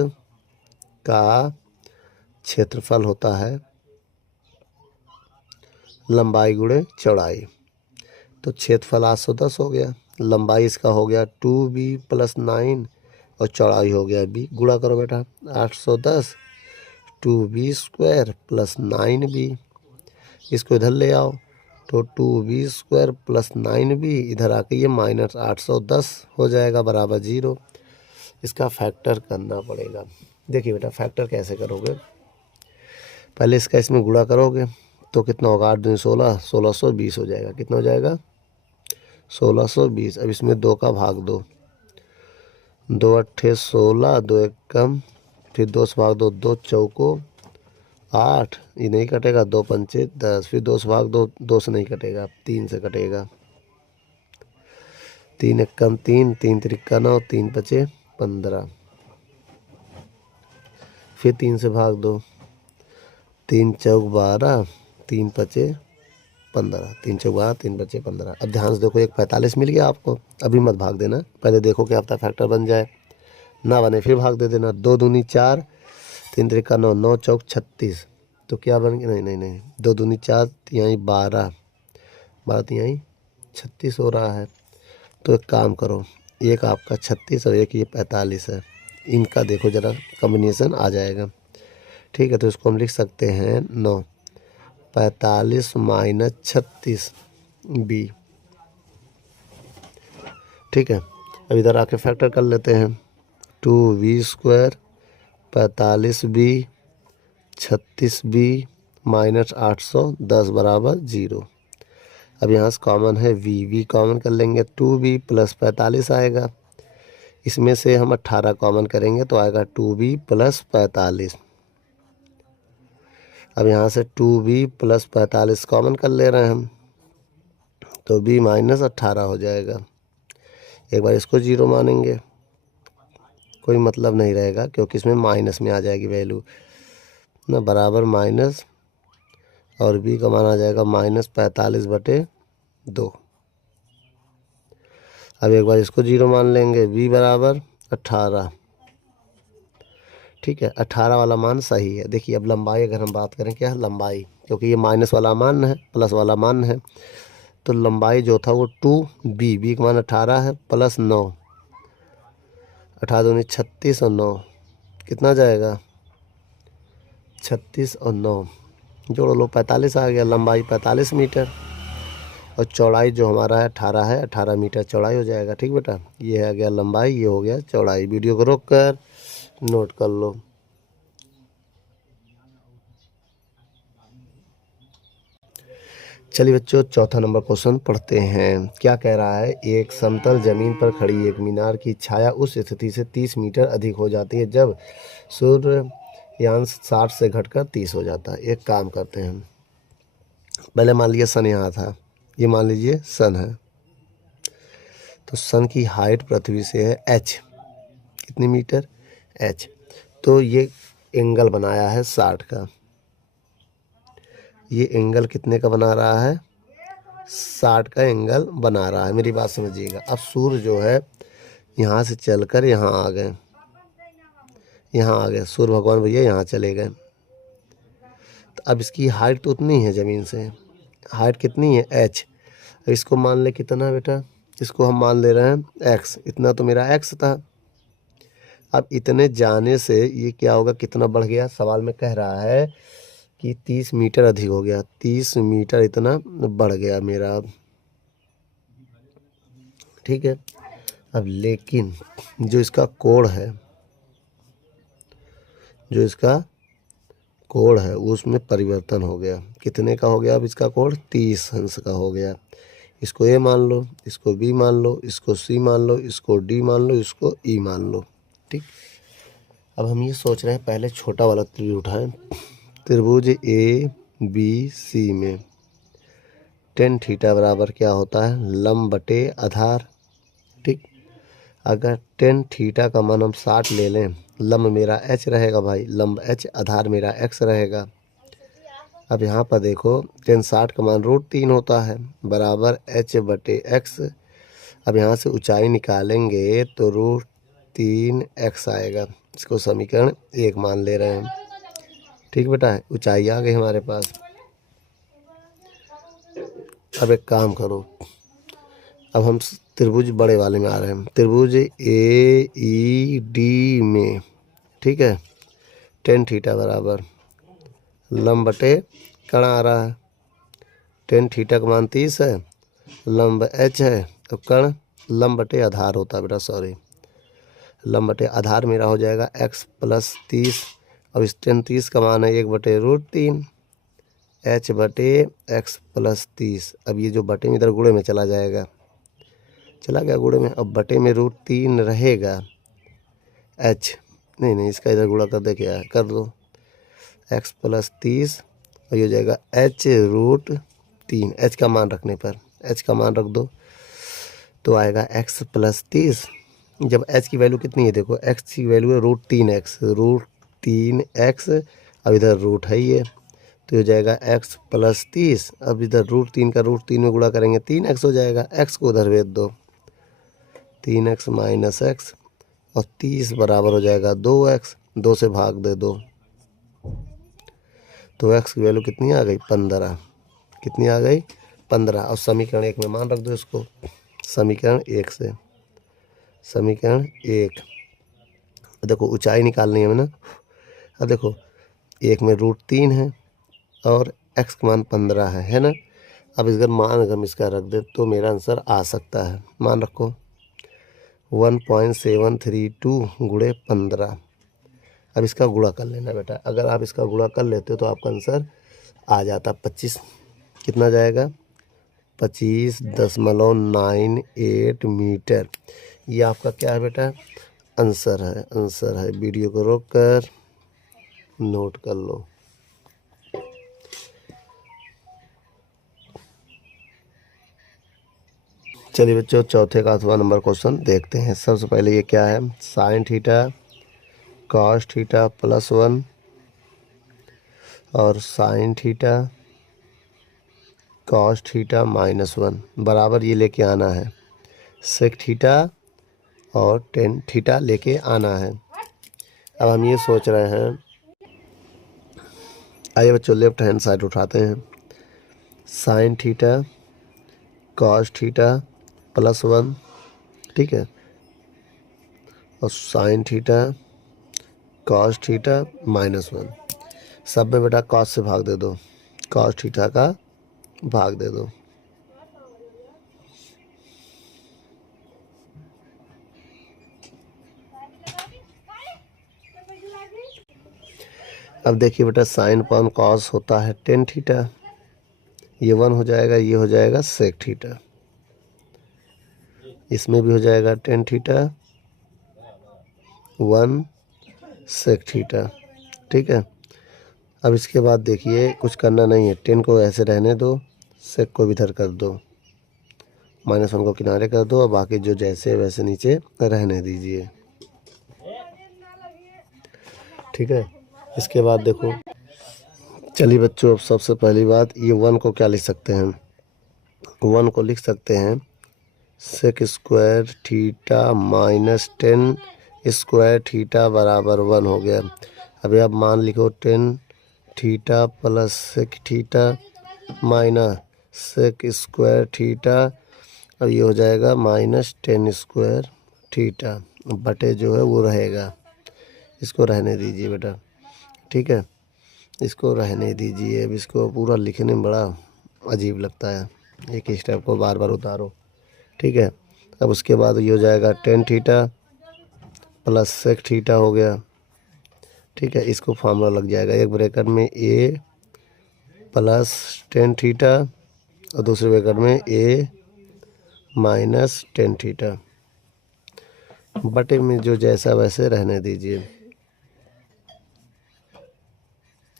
का क्षेत्रफल होता है लंबाई गुणे चौड़ाई। तो क्षेत्रफल 810 हो गया, लंबाई इसका हो गया 2b + 9 और चौड़ाई हो गया b। गुणा करो बेटा, 810 2b² + 9b, इसको इधर ले आओ तो 2b² + 9b, इधर आके ये -810 हो जाएगा बराबर 0। इसका फैक्टर करना पड़ेगा। देखिए बेटा, फैक्टर कैसे करोगे, पहले इसका इसमें गुणा करोगे तो कितना होगा, 8 दूनी 16, 1620 हो जाएगा। कितना हो जाएगा, 1620। अब इसमें 2 का भाग दो, 2 अट्ठे 16, 2 एक कम, फिर 2 से भाग दो, 2 चौको 8, ये नहीं कटेगा, 2 पंचे 10, फिर 2 से भाग दो, 2 से नहीं कटेगा, 3 से कटेगा, 3 एक कम 3, 3 तिरिक्का 9, 3 पचे 15, फिर 3 से भाग दो, 3 चौक 12, 3 पचे 15, 3 चौक 12, 3 बचे 15। अब ध्यान से देखो, एक 45 मिल गया आपको। अभी मत भाग देना, पहले देखो कि आपका फैक्टर बन जाए, ना बने फिर भाग दे देना। 2 दूनी 4, 3 तिरिक्का 9, 9 चौक 36, तो क्या बन गया, नहीं 2 दूनी 4, तिहाई 12, 12 तिहाई 36 हो रहा है। तो एक काम करो, एक आपका 36 और एक ये 45 है, इनका देखो ज़रा कॉम्बिनेशन आ जाएगा। ठीक है, तो इसको हम लिख सकते हैं 9 45 - 36 b। ठीक है, अब इधर आके फैक्टर कर लेते हैं, 2b² 45b 36b -810 बराबर 0। अब यहाँ से कॉमन है v कॉमन कर लेंगे, 2b + 45 आएगा, इसमें से हम 18 कॉमन करेंगे तो आएगा 2b + 45। अब यहाँ से 2b + 45 कॉमन कर ले रहे हैं हम, तो b - 18 हो जाएगा। एक बार इसको 0 मानेंगे, कोई मतलब नहीं रहेगा क्योंकि इसमें माइनस में आ जाएगी वैल्यू ना, बराबर माइनस, और b का मान आ जाएगा -45/2। अब एक बार इसको 0 मान लेंगे, b बराबर 18। ठीक है, 18 वाला मान सही है। देखिए, अब लंबाई अगर हम बात करें, क्या है लंबाई, क्योंकि ये माइनस वाला मान है, प्लस वाला मान है, तो लंबाई जो था वो 2b का मान 18 है, + 9, 18 दूनी 36 और 9, कितना जाएगा 36 और 9 जोड़ लो, 45 आ गया। लंबाई 45 मीटर और चौड़ाई जो हमारा है 18 है, 18 मीटर चौड़ाई हो जाएगा। ठीक बेटा, ये है गया लंबाई, ये हो गया चौड़ाई। वीडियो को रोक कर नोट कर लो। चलिए बच्चों, चौथा नंबर क्वेश्चन पढ़ते हैं। क्या कह रहा है, एक समतल जमीन पर खड़ी एक मीनार की छाया उस स्थिति से 30 मीटर अधिक हो जाती है जब सूर्यांश 60 से घटकर 30 हो जाता है। एक काम करते हैं, पहले मान लीजिए सन यहाँ था, ये मान लीजिए सन है, तो सन की हाइट पृथ्वी से है h, कितनी मीटर, h। तो ये एंगल बनाया है 60 का, ये एंगल कितने का बना रहा है, 60 का एंगल बना रहा है। मेरी बात समझिएगा। अब सूर्य जो है यहाँ से चलकर यहाँ आ गए, यहाँ आ गए सूर्य भगवान भैया, यहाँ चले गए। तो अब इसकी हाइट तो उतनी है ज़मीन से, हाइट कितनी है h। इसको मान ले कितना बेटा, इसको हम मान ले रहे हैं एक्स, इतना तो मेरा एक्स था। अब इतने जाने से ये क्या होगा, कितना बढ़ गया, सवाल में कह रहा है कि 30 मीटर अधिक हो गया, 30 मीटर इतना बढ़ गया मेरा। ठीक है, अब लेकिन जो इसका कोण है, जो इसका कोण है उसमें परिवर्तन हो गया। कितने का हो गया, अब इसका कोण 30 अंश का हो गया। इसको ए मान लो, इसको बी मान लो, इसको सी मान लो, इसको डी मान लो, इसको ई मान लो। ठीक, अब हम ये सोच रहे हैं पहले छोटा वाला त्रिभुज उठाएं। त्रिभुज ए बी सी में टेन थीटा बराबर क्या होता है, लंब बटे आधार। ठीक, अगर टेन थीटा का मान हम 60 ले लें, लंब मेरा एच रहेगा भाई, लंब एच, आधार मेरा एक्स रहेगा। अब यहाँ पर देखो टेन 60 का मान √3 होता है, बराबर एच बटे एक्स। अब यहाँ से ऊंचाई निकालेंगे तो √3x आएगा। इसको समीकरण 1 मान ले रहे हैं। ठीक बेटा, ऊंचाई आ गई हमारे पास। अब एक काम करो, अब हम त्रिभुज बड़े वाले में आ रहे हैं, त्रिभुज ए ई डी में। ठीक है, टेन थीटा बराबर लंब बटे कण आ रहा है, टेन थीटा का मान 30 है, लंब एच है, तो कण लंब बटे आधार होता है बेटा, सॉरी, लंब बटे आधार मेरा हो जाएगा x + 30। अब इस टेन 30 का मान है 1 बटे √3 h बटे x + 30। अब ये जो बटे में इधर गुणे में चला जाएगा, चला गया गुणे में। अब बटे में √3 रहेगा, h नहीं इसका इधर गुणा कर दे, क्या है कर दो, x + 30 और ये हो जाएगा h √3। h का मान रखने पर, h का मान रख दो तो आएगा x + 30। जब h की वैल्यू कितनी है देखो, x की वैल्यू है √3x, √3x। अब इधर रूट है ये, तो हो जाएगा x + 30। अब इधर √3 का √3 में गुणा करेंगे 3x हो जाएगा, x को उधर भेज दो, 3x - x और 30 बराबर हो जाएगा 2x, 2 से भाग दे दो तो x की वैल्यू कितनी आ गई, 15। कितनी आ गई, 15। और समीकरण 1 में मान रख दो इसको, समीकरण 1 से, समीकरण 1। देखो ऊंचाई निकालनी है ना। अब देखो 1 में √3 है और x का मान 15 है ना। अब इसका मान अगर हम इसका रख दे तो मेरा आंसर आ सकता है, मान रखो 1.732 × 15। अब इसका गुणा कर लेना बेटा, अगर आप इसका गुणा कर लेते हो तो आपका आंसर आ जाता 25। कितना जाएगा, 25.98 मीटर। ये आपका क्या है बेटा, आंसर है, आंसर है। वीडियो को रोक कर नोट कर लो। चलिए बच्चों, चौथे का 8वां नंबर क्वेश्चन देखते हैं। सबसे पहले ये क्या है, साइन थीटा कॉस थीटा +1 और साइन थीटा कॉस थीटा -1 बराबर ये लेके आना है सेक थीटा और टेन थीटा लेके आना है। अब हम ये सोच रहे हैं, आइए बच्चों लेफ्ट हैंड साइड उठाते हैं, साइन थीटा कॉस थीटा +1, ठीक है, और साइन थीटा कॉस थीटा -1। सब में बेटा कॉस से भाग दे दो, कॉस थीटा का भाग दे दो। अब देखिए बेटा साइन अपॉन कॉस होता है टेन थीटा, ये 1 हो जाएगा, ये हो जाएगा सेक थीटा, इसमें भी हो जाएगा टेन थीटा 1 सेक थीटा। ठीक है, अब इसके बाद देखिए कुछ करना नहीं है, टेन को ऐसे रहने दो, सेक को भी इधर कर दो, -1 को किनारे कर दो और बाकी जो जैसे वैसे नीचे रहने दीजिए। ठीक है, इसके बाद देखो, चलिए बच्चों अब सबसे पहली बात, ये 1 को क्या लिख सकते हैं, 1 को लिख सकते हैं sec square theta -10 square theta बराबर 1 हो गया। अभी आप मान लिखो tan theta + sec theta minus sec square theta अब ये हो जाएगा -10 स्क्वायर थीटा बटे जो है वो रहेगा, इसको रहने दीजिए बेटा, ठीक है, इसको रहने दीजिए। अब इसको पूरा लिखने में बड़ा अजीब लगता है, एक ही स्टेप को बार बार उतारो, ठीक है। अब उसके बाद ये हो जाएगा 10 थीटा प्लस सेक थीटा हो गया, ठीक है। इसको फार्मूला लग जाएगा, एक ब्रैकेट में ए प्लस 10 थीटा और दूसरे ब्रैकेट में ए माइनस 10 थीटा बटे में जो जैसा वैसे रहने दीजिए।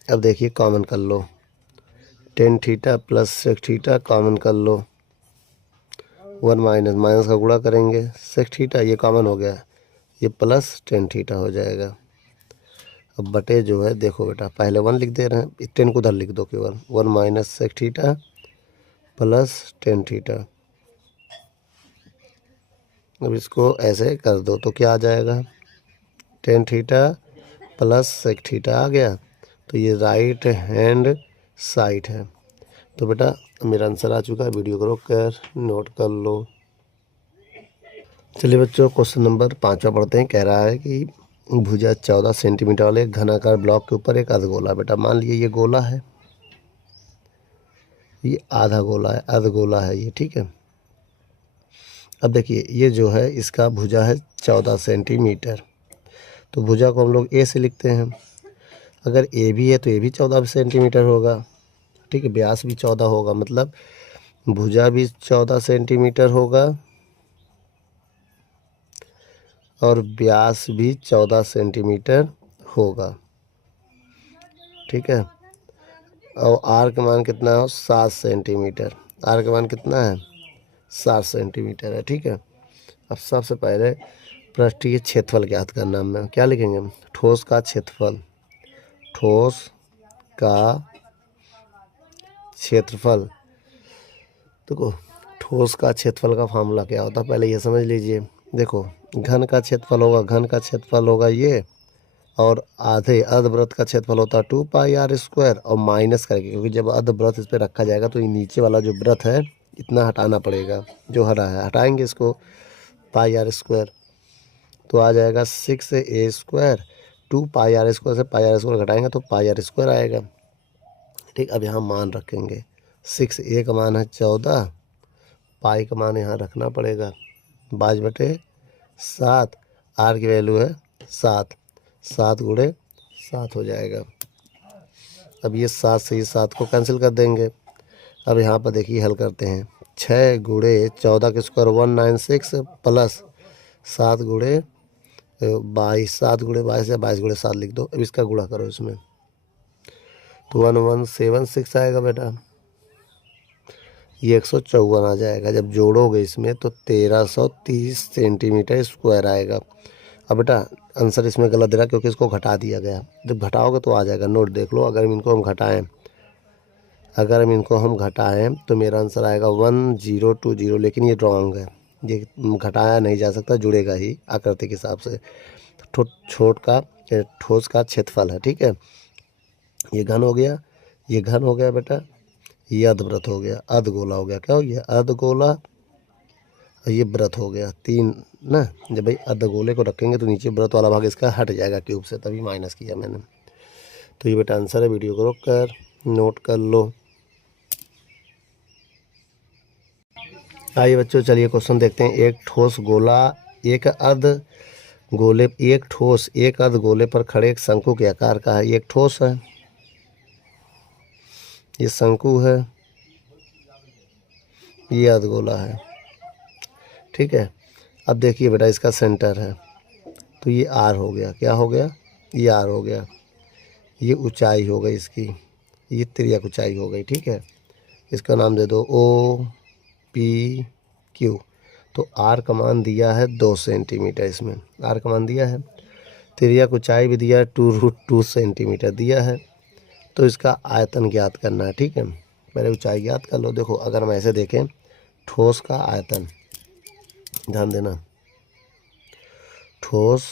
अब देखिए कॉमन कर लो, 10 theta plus sec theta common कर लो, 1 माइनस माइनस का गुणा करेंगे, सेक थीटा ये कॉमन हो गया, ये प्लस 10 थीटा हो जाएगा। अब बटे जो है देखो बेटा, पहले 1 लिख दे रहे हैं, 10 को उधर लिख दो केवल, 1 minus sec theta plus 10 theta. अब इसको ऐसे कर दो तो क्या आ जाएगा, 10 थीटा प्लस सेक थीटा आ गया, तो ये राइट हैंड साइड है। तो बेटा मेरा आंसर आ चुका है, वीडियो को रोक कर नोट कर लो। चलिए बच्चों क्वेश्चन नंबर 5वां पढ़ते हैं। कह रहा है कि भुजा 14 सेंटीमीटर वाले एक घनाकार ब्लॉक के ऊपर एक अर्धगोला, बेटा मान लिए ये गोला है, ये आधा गोला है, अर्धगोला है ये, ठीक है। अब देखिए ये जो है इसका भुजा है 14 सेंटीमीटर, तो भुजा को हम लोग ए से लिखते हैं। अगर ए भी है तो ये भी 14 सेंटीमीटर होगा, ठीक है। व्यास भी 14 होगा, मतलब भुजा भी 14 सेंटीमीटर होगा और व्यास भी 14 सेंटीमीटर होगा, ठीक है। और आर का मान कितना है, 7 सेंटीमीटर, आर का मान कितना है, 7 सेंटीमीटर है, ठीक है। अब सबसे पहले पृष्ठीय क्षेत्रफल ज्ञात करना है, क्या लिखेंगे, ठोस का क्षेत्रफल, ठोस का क्षेत्रफल। देखो ठोस का क्षेत्रफल का फार्मूला क्या होता है पहले ये समझ लीजिए। देखो घन का क्षेत्रफल होगा, घन का क्षेत्रफल होगा ये, और आधे अर्धवृत्त का क्षेत्रफल होता है 2πr² और माइनस करके, क्योंकि जब अर्धवृत्त इस पर रखा जाएगा तो ये नीचे वाला जो वृत्त है इतना हटाना पड़ेगा, जो हरा है हटाएंगे इसको, πr², तो आ जाएगा 6a², 2πr² से πr² घटाएंगे तो πr² आएगा, ठीक। अब यहाँ मान रखेंगे, 6a का मान है 14, पाई का मान यहाँ रखना पड़ेगा 22/7, आर की वैल्यू है 7, 7 गुणे 7 हो जाएगा। अब ये 7 से ये 7 को कैंसिल कर देंगे। अब यहाँ पर देखिए हल करते हैं, 6 गुणे 14 के स्क्वायर 196 प्लस 7 गुणे 22, 7 गुणे 22 या 22 गुणे 7 लिख दो। अब इसका गुणा करो इसमें, तो 1176 आएगा बेटा, ये 154 आ जाएगा। जब जोड़ोगे इसमें तो 1330 सेंटीमीटर स्क्वायर आएगा। अब बेटा आंसर इसमें गलत दे रहा क्योंकि इसको घटा दिया गया, जब घटाओगे तो आ जाएगा, नोट देख लो। अगर इनको हम घटाएं, अगर हम इनको हम घटाएं तो मेरा आंसर आएगा 1020, लेकिन ये रॉन्ग है, ये घटाया नहीं जा सकता, जुड़ेगा ही आकृति के हिसाब से। ठोस का क्षेत्रफल है, ठीक है। ये घन हो गया, ये घन हो गया बेटा, ये अर्धवृत्त हो गया, अर्धगोला हो गया, क्या हो गया, अर्धगोला, और ये वृत्त हो गया 3 ना। जब भाई अर्धगोले को रखेंगे तो नीचे वृत्त वाला भाग इसका हट जाएगा क्यूब से, तभी माइनस किया मैंने। तो ये बेटा आंसर है, वीडियो को रोक कर नोट कर लो। आइए बच्चों चलिए क्वेश्चन देखते हैं। एक ठोस गोला एक अर्ध गोले, एक ठोस एक अर्ध गोले पर खड़े एक शंकु के आकार का है। ये एक ठोस है, ये शंकु है, ये अर्धगोला है, ठीक है। अब देखिए बेटा इसका सेंटर है, तो ये आर हो गया, क्या हो गया, ये आर हो गया, ये ऊंचाई हो गई इसकी, ये तिर्यक ऊंचाई हो गई, ठीक है। इसका नाम दे दो OPQ। तो आर का मान दिया है 2 सेंटीमीटर, इसमें आर का मान दिया है, तिर्यक ऊंचाई भी दिया है 2√2 सेंटीमीटर दिया है। तो इसका आयतन ज्ञात करना है, ठीक है। पहले ऊंचाई ज्ञात कर लो। देखो अगर हम ऐसे देखें, ठोस का आयतन, ध्यान देना, ठोस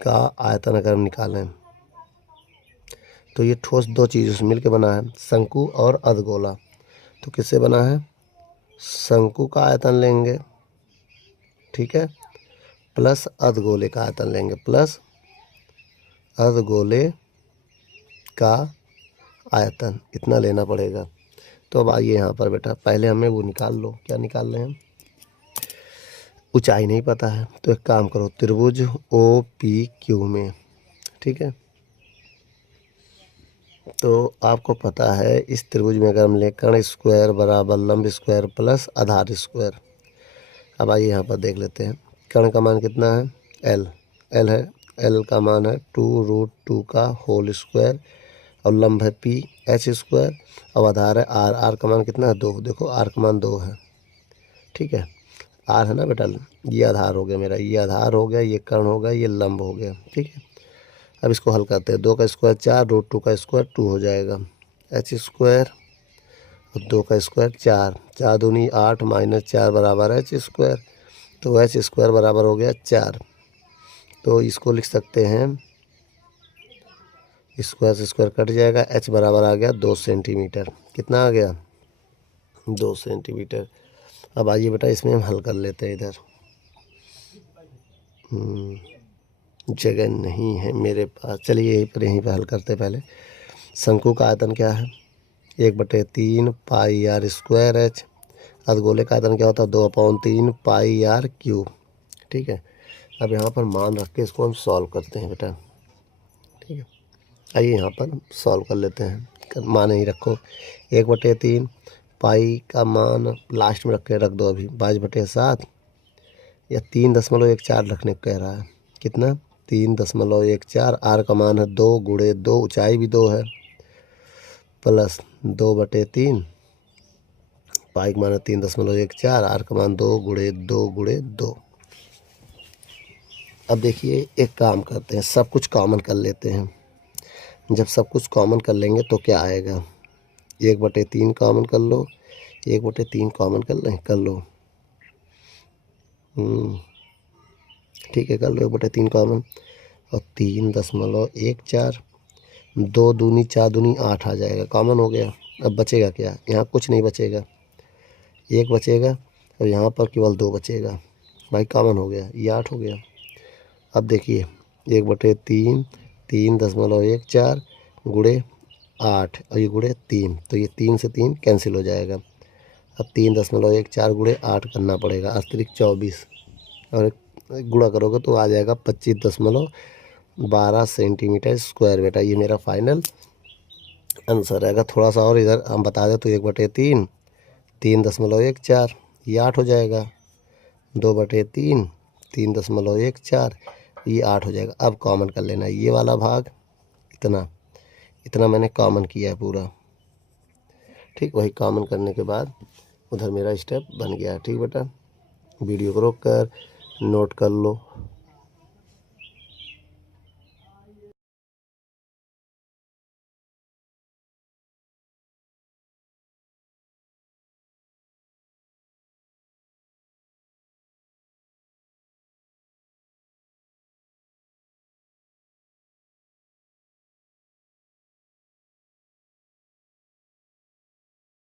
का आयतन अगर हम निकालें तो ये ठोस 2 चीज़ों से मिलकर बना है, शंकु और अर्धगोला। तो किससे बना है, शंकु का आयतन लेंगे, ठीक है, प्लस अर्धगोले का आयतन लेंगे, प्लस अर्धगोले का आयतन इतना लेना पड़ेगा। तो अब आइए यहाँ पर बेटा, पहले हमें वो निकाल लो, क्या निकाल रहे हैं, ऊंचाई नहीं पता है तो एक काम करो, त्रिभुज ओ पी क्यू में, ठीक है, तो आपको पता है इस त्रिभुज में अगर हम ले कर्ण स्क्वायर बराबर लंब स्क्वायर प्लस आधार स्क्वायर। अब आइए यहाँ पर देख लेते हैं, कर्ण का मान कितना है, एल, एल है, एल का मान है 2√2 का होल स्क्वायर, और लंब है पी एच स्क्वायर, और आधार है आर, आर का मान कितना है 2, देखो आर का मान 2 है, ठीक है, आर है ना बेटा, ये आधार हो गया मेरा, ये आधार हो गया, ये कर्ण हो गया, ये लंब हो गया, ठीक है। अब इसको हल करते हैं, 2 का स्क्वायर 4, √2 का स्क्वायर 2 हो जाएगा, एच स्क्वायर और 2 का स्क्वायर 4, 4 दूनी 8 माइनस 4 बराबर एच स्क्वायर, तो एच स्क्वायर बराबर हो गया 4। तो इसको लिख सकते हैं, स्क्वायर से स्क्वायर कट जाएगा, एच बराबर आ गया 2 सेंटीमीटर, कितना आ गया 2 सेंटीमीटर। अब आइए बेटा इसमें हम हल कर लेते हैं, इधर जगह नहीं है मेरे पास, चलिए यहीं पर हल करते हैं। पहले शंकु का आयतन क्या है, 1/3 पाई आर स्क्वायर एच, अर्धगोले का आयतन क्या होता है 2/3 पाई आर क्यूब, ठीक है। अब यहाँ पर मान रख के इसको हम सॉल्व करते हैं बेटा, ठीक है, आइए यहाँ पर सॉल्व कर लेते हैं, मान ही रखो, 1/3 पाई का मान लास्ट में रख दो, अभी 22/7 या 3.14 रखने को कह रहा है, कितना 3.14, आर का मान है 2 गुणे 2, ऊंचाई भी 2 है, प्लस 2/3, पाई का मान है 3.14, आर का मान 2 गुणे 2 गुणे 2। अब देखिए एक काम करते हैं, सब कुछ कॉमन कर लेते हैं, जब सब कुछ कॉमन कर लेंगे तो क्या आएगा, 1/3 कॉमन कर लो, 1/3 कॉमन कर लो, ठीक है, कर लो 1/3 कॉमन, और 3.14, 2 दूनी 4 दूनी 8 आ जाएगा, कॉमन हो गया। अब बचेगा क्या, यहाँ कुछ नहीं बचेगा, 1 बचेगा, और यहाँ पर केवल 2 बचेगा, भाई कॉमन हो गया, ये 8 हो गया। अब देखिए 1/3 3.14 गुणे 8 और ये गुणे 3, तो ये 3 से 3 कैंसिल हो जाएगा। अब 3.14 गुणे 8 करना पड़ेगा, अतिरिक्त 24, और गुणा करोगे तो आ जाएगा 25.12 सेंटीमीटर स्क्वायर। बेटा ये मेरा फाइनल आंसर है। अगर थोड़ा सा और इधर हम बता दें तो 1/3 3.14 ये 8 हो जाएगा, 2/3 3.14 ये 8 हो जाएगा। अब कॉमन कर लेना ये वाला भाग, इतना मैंने कॉमन किया है पूरा, ठीक, वही कॉमन करने के बाद उधर मेरा स्टेप बन गया, ठीक बेटा। वीडियो को रोक कर नोट कर लो।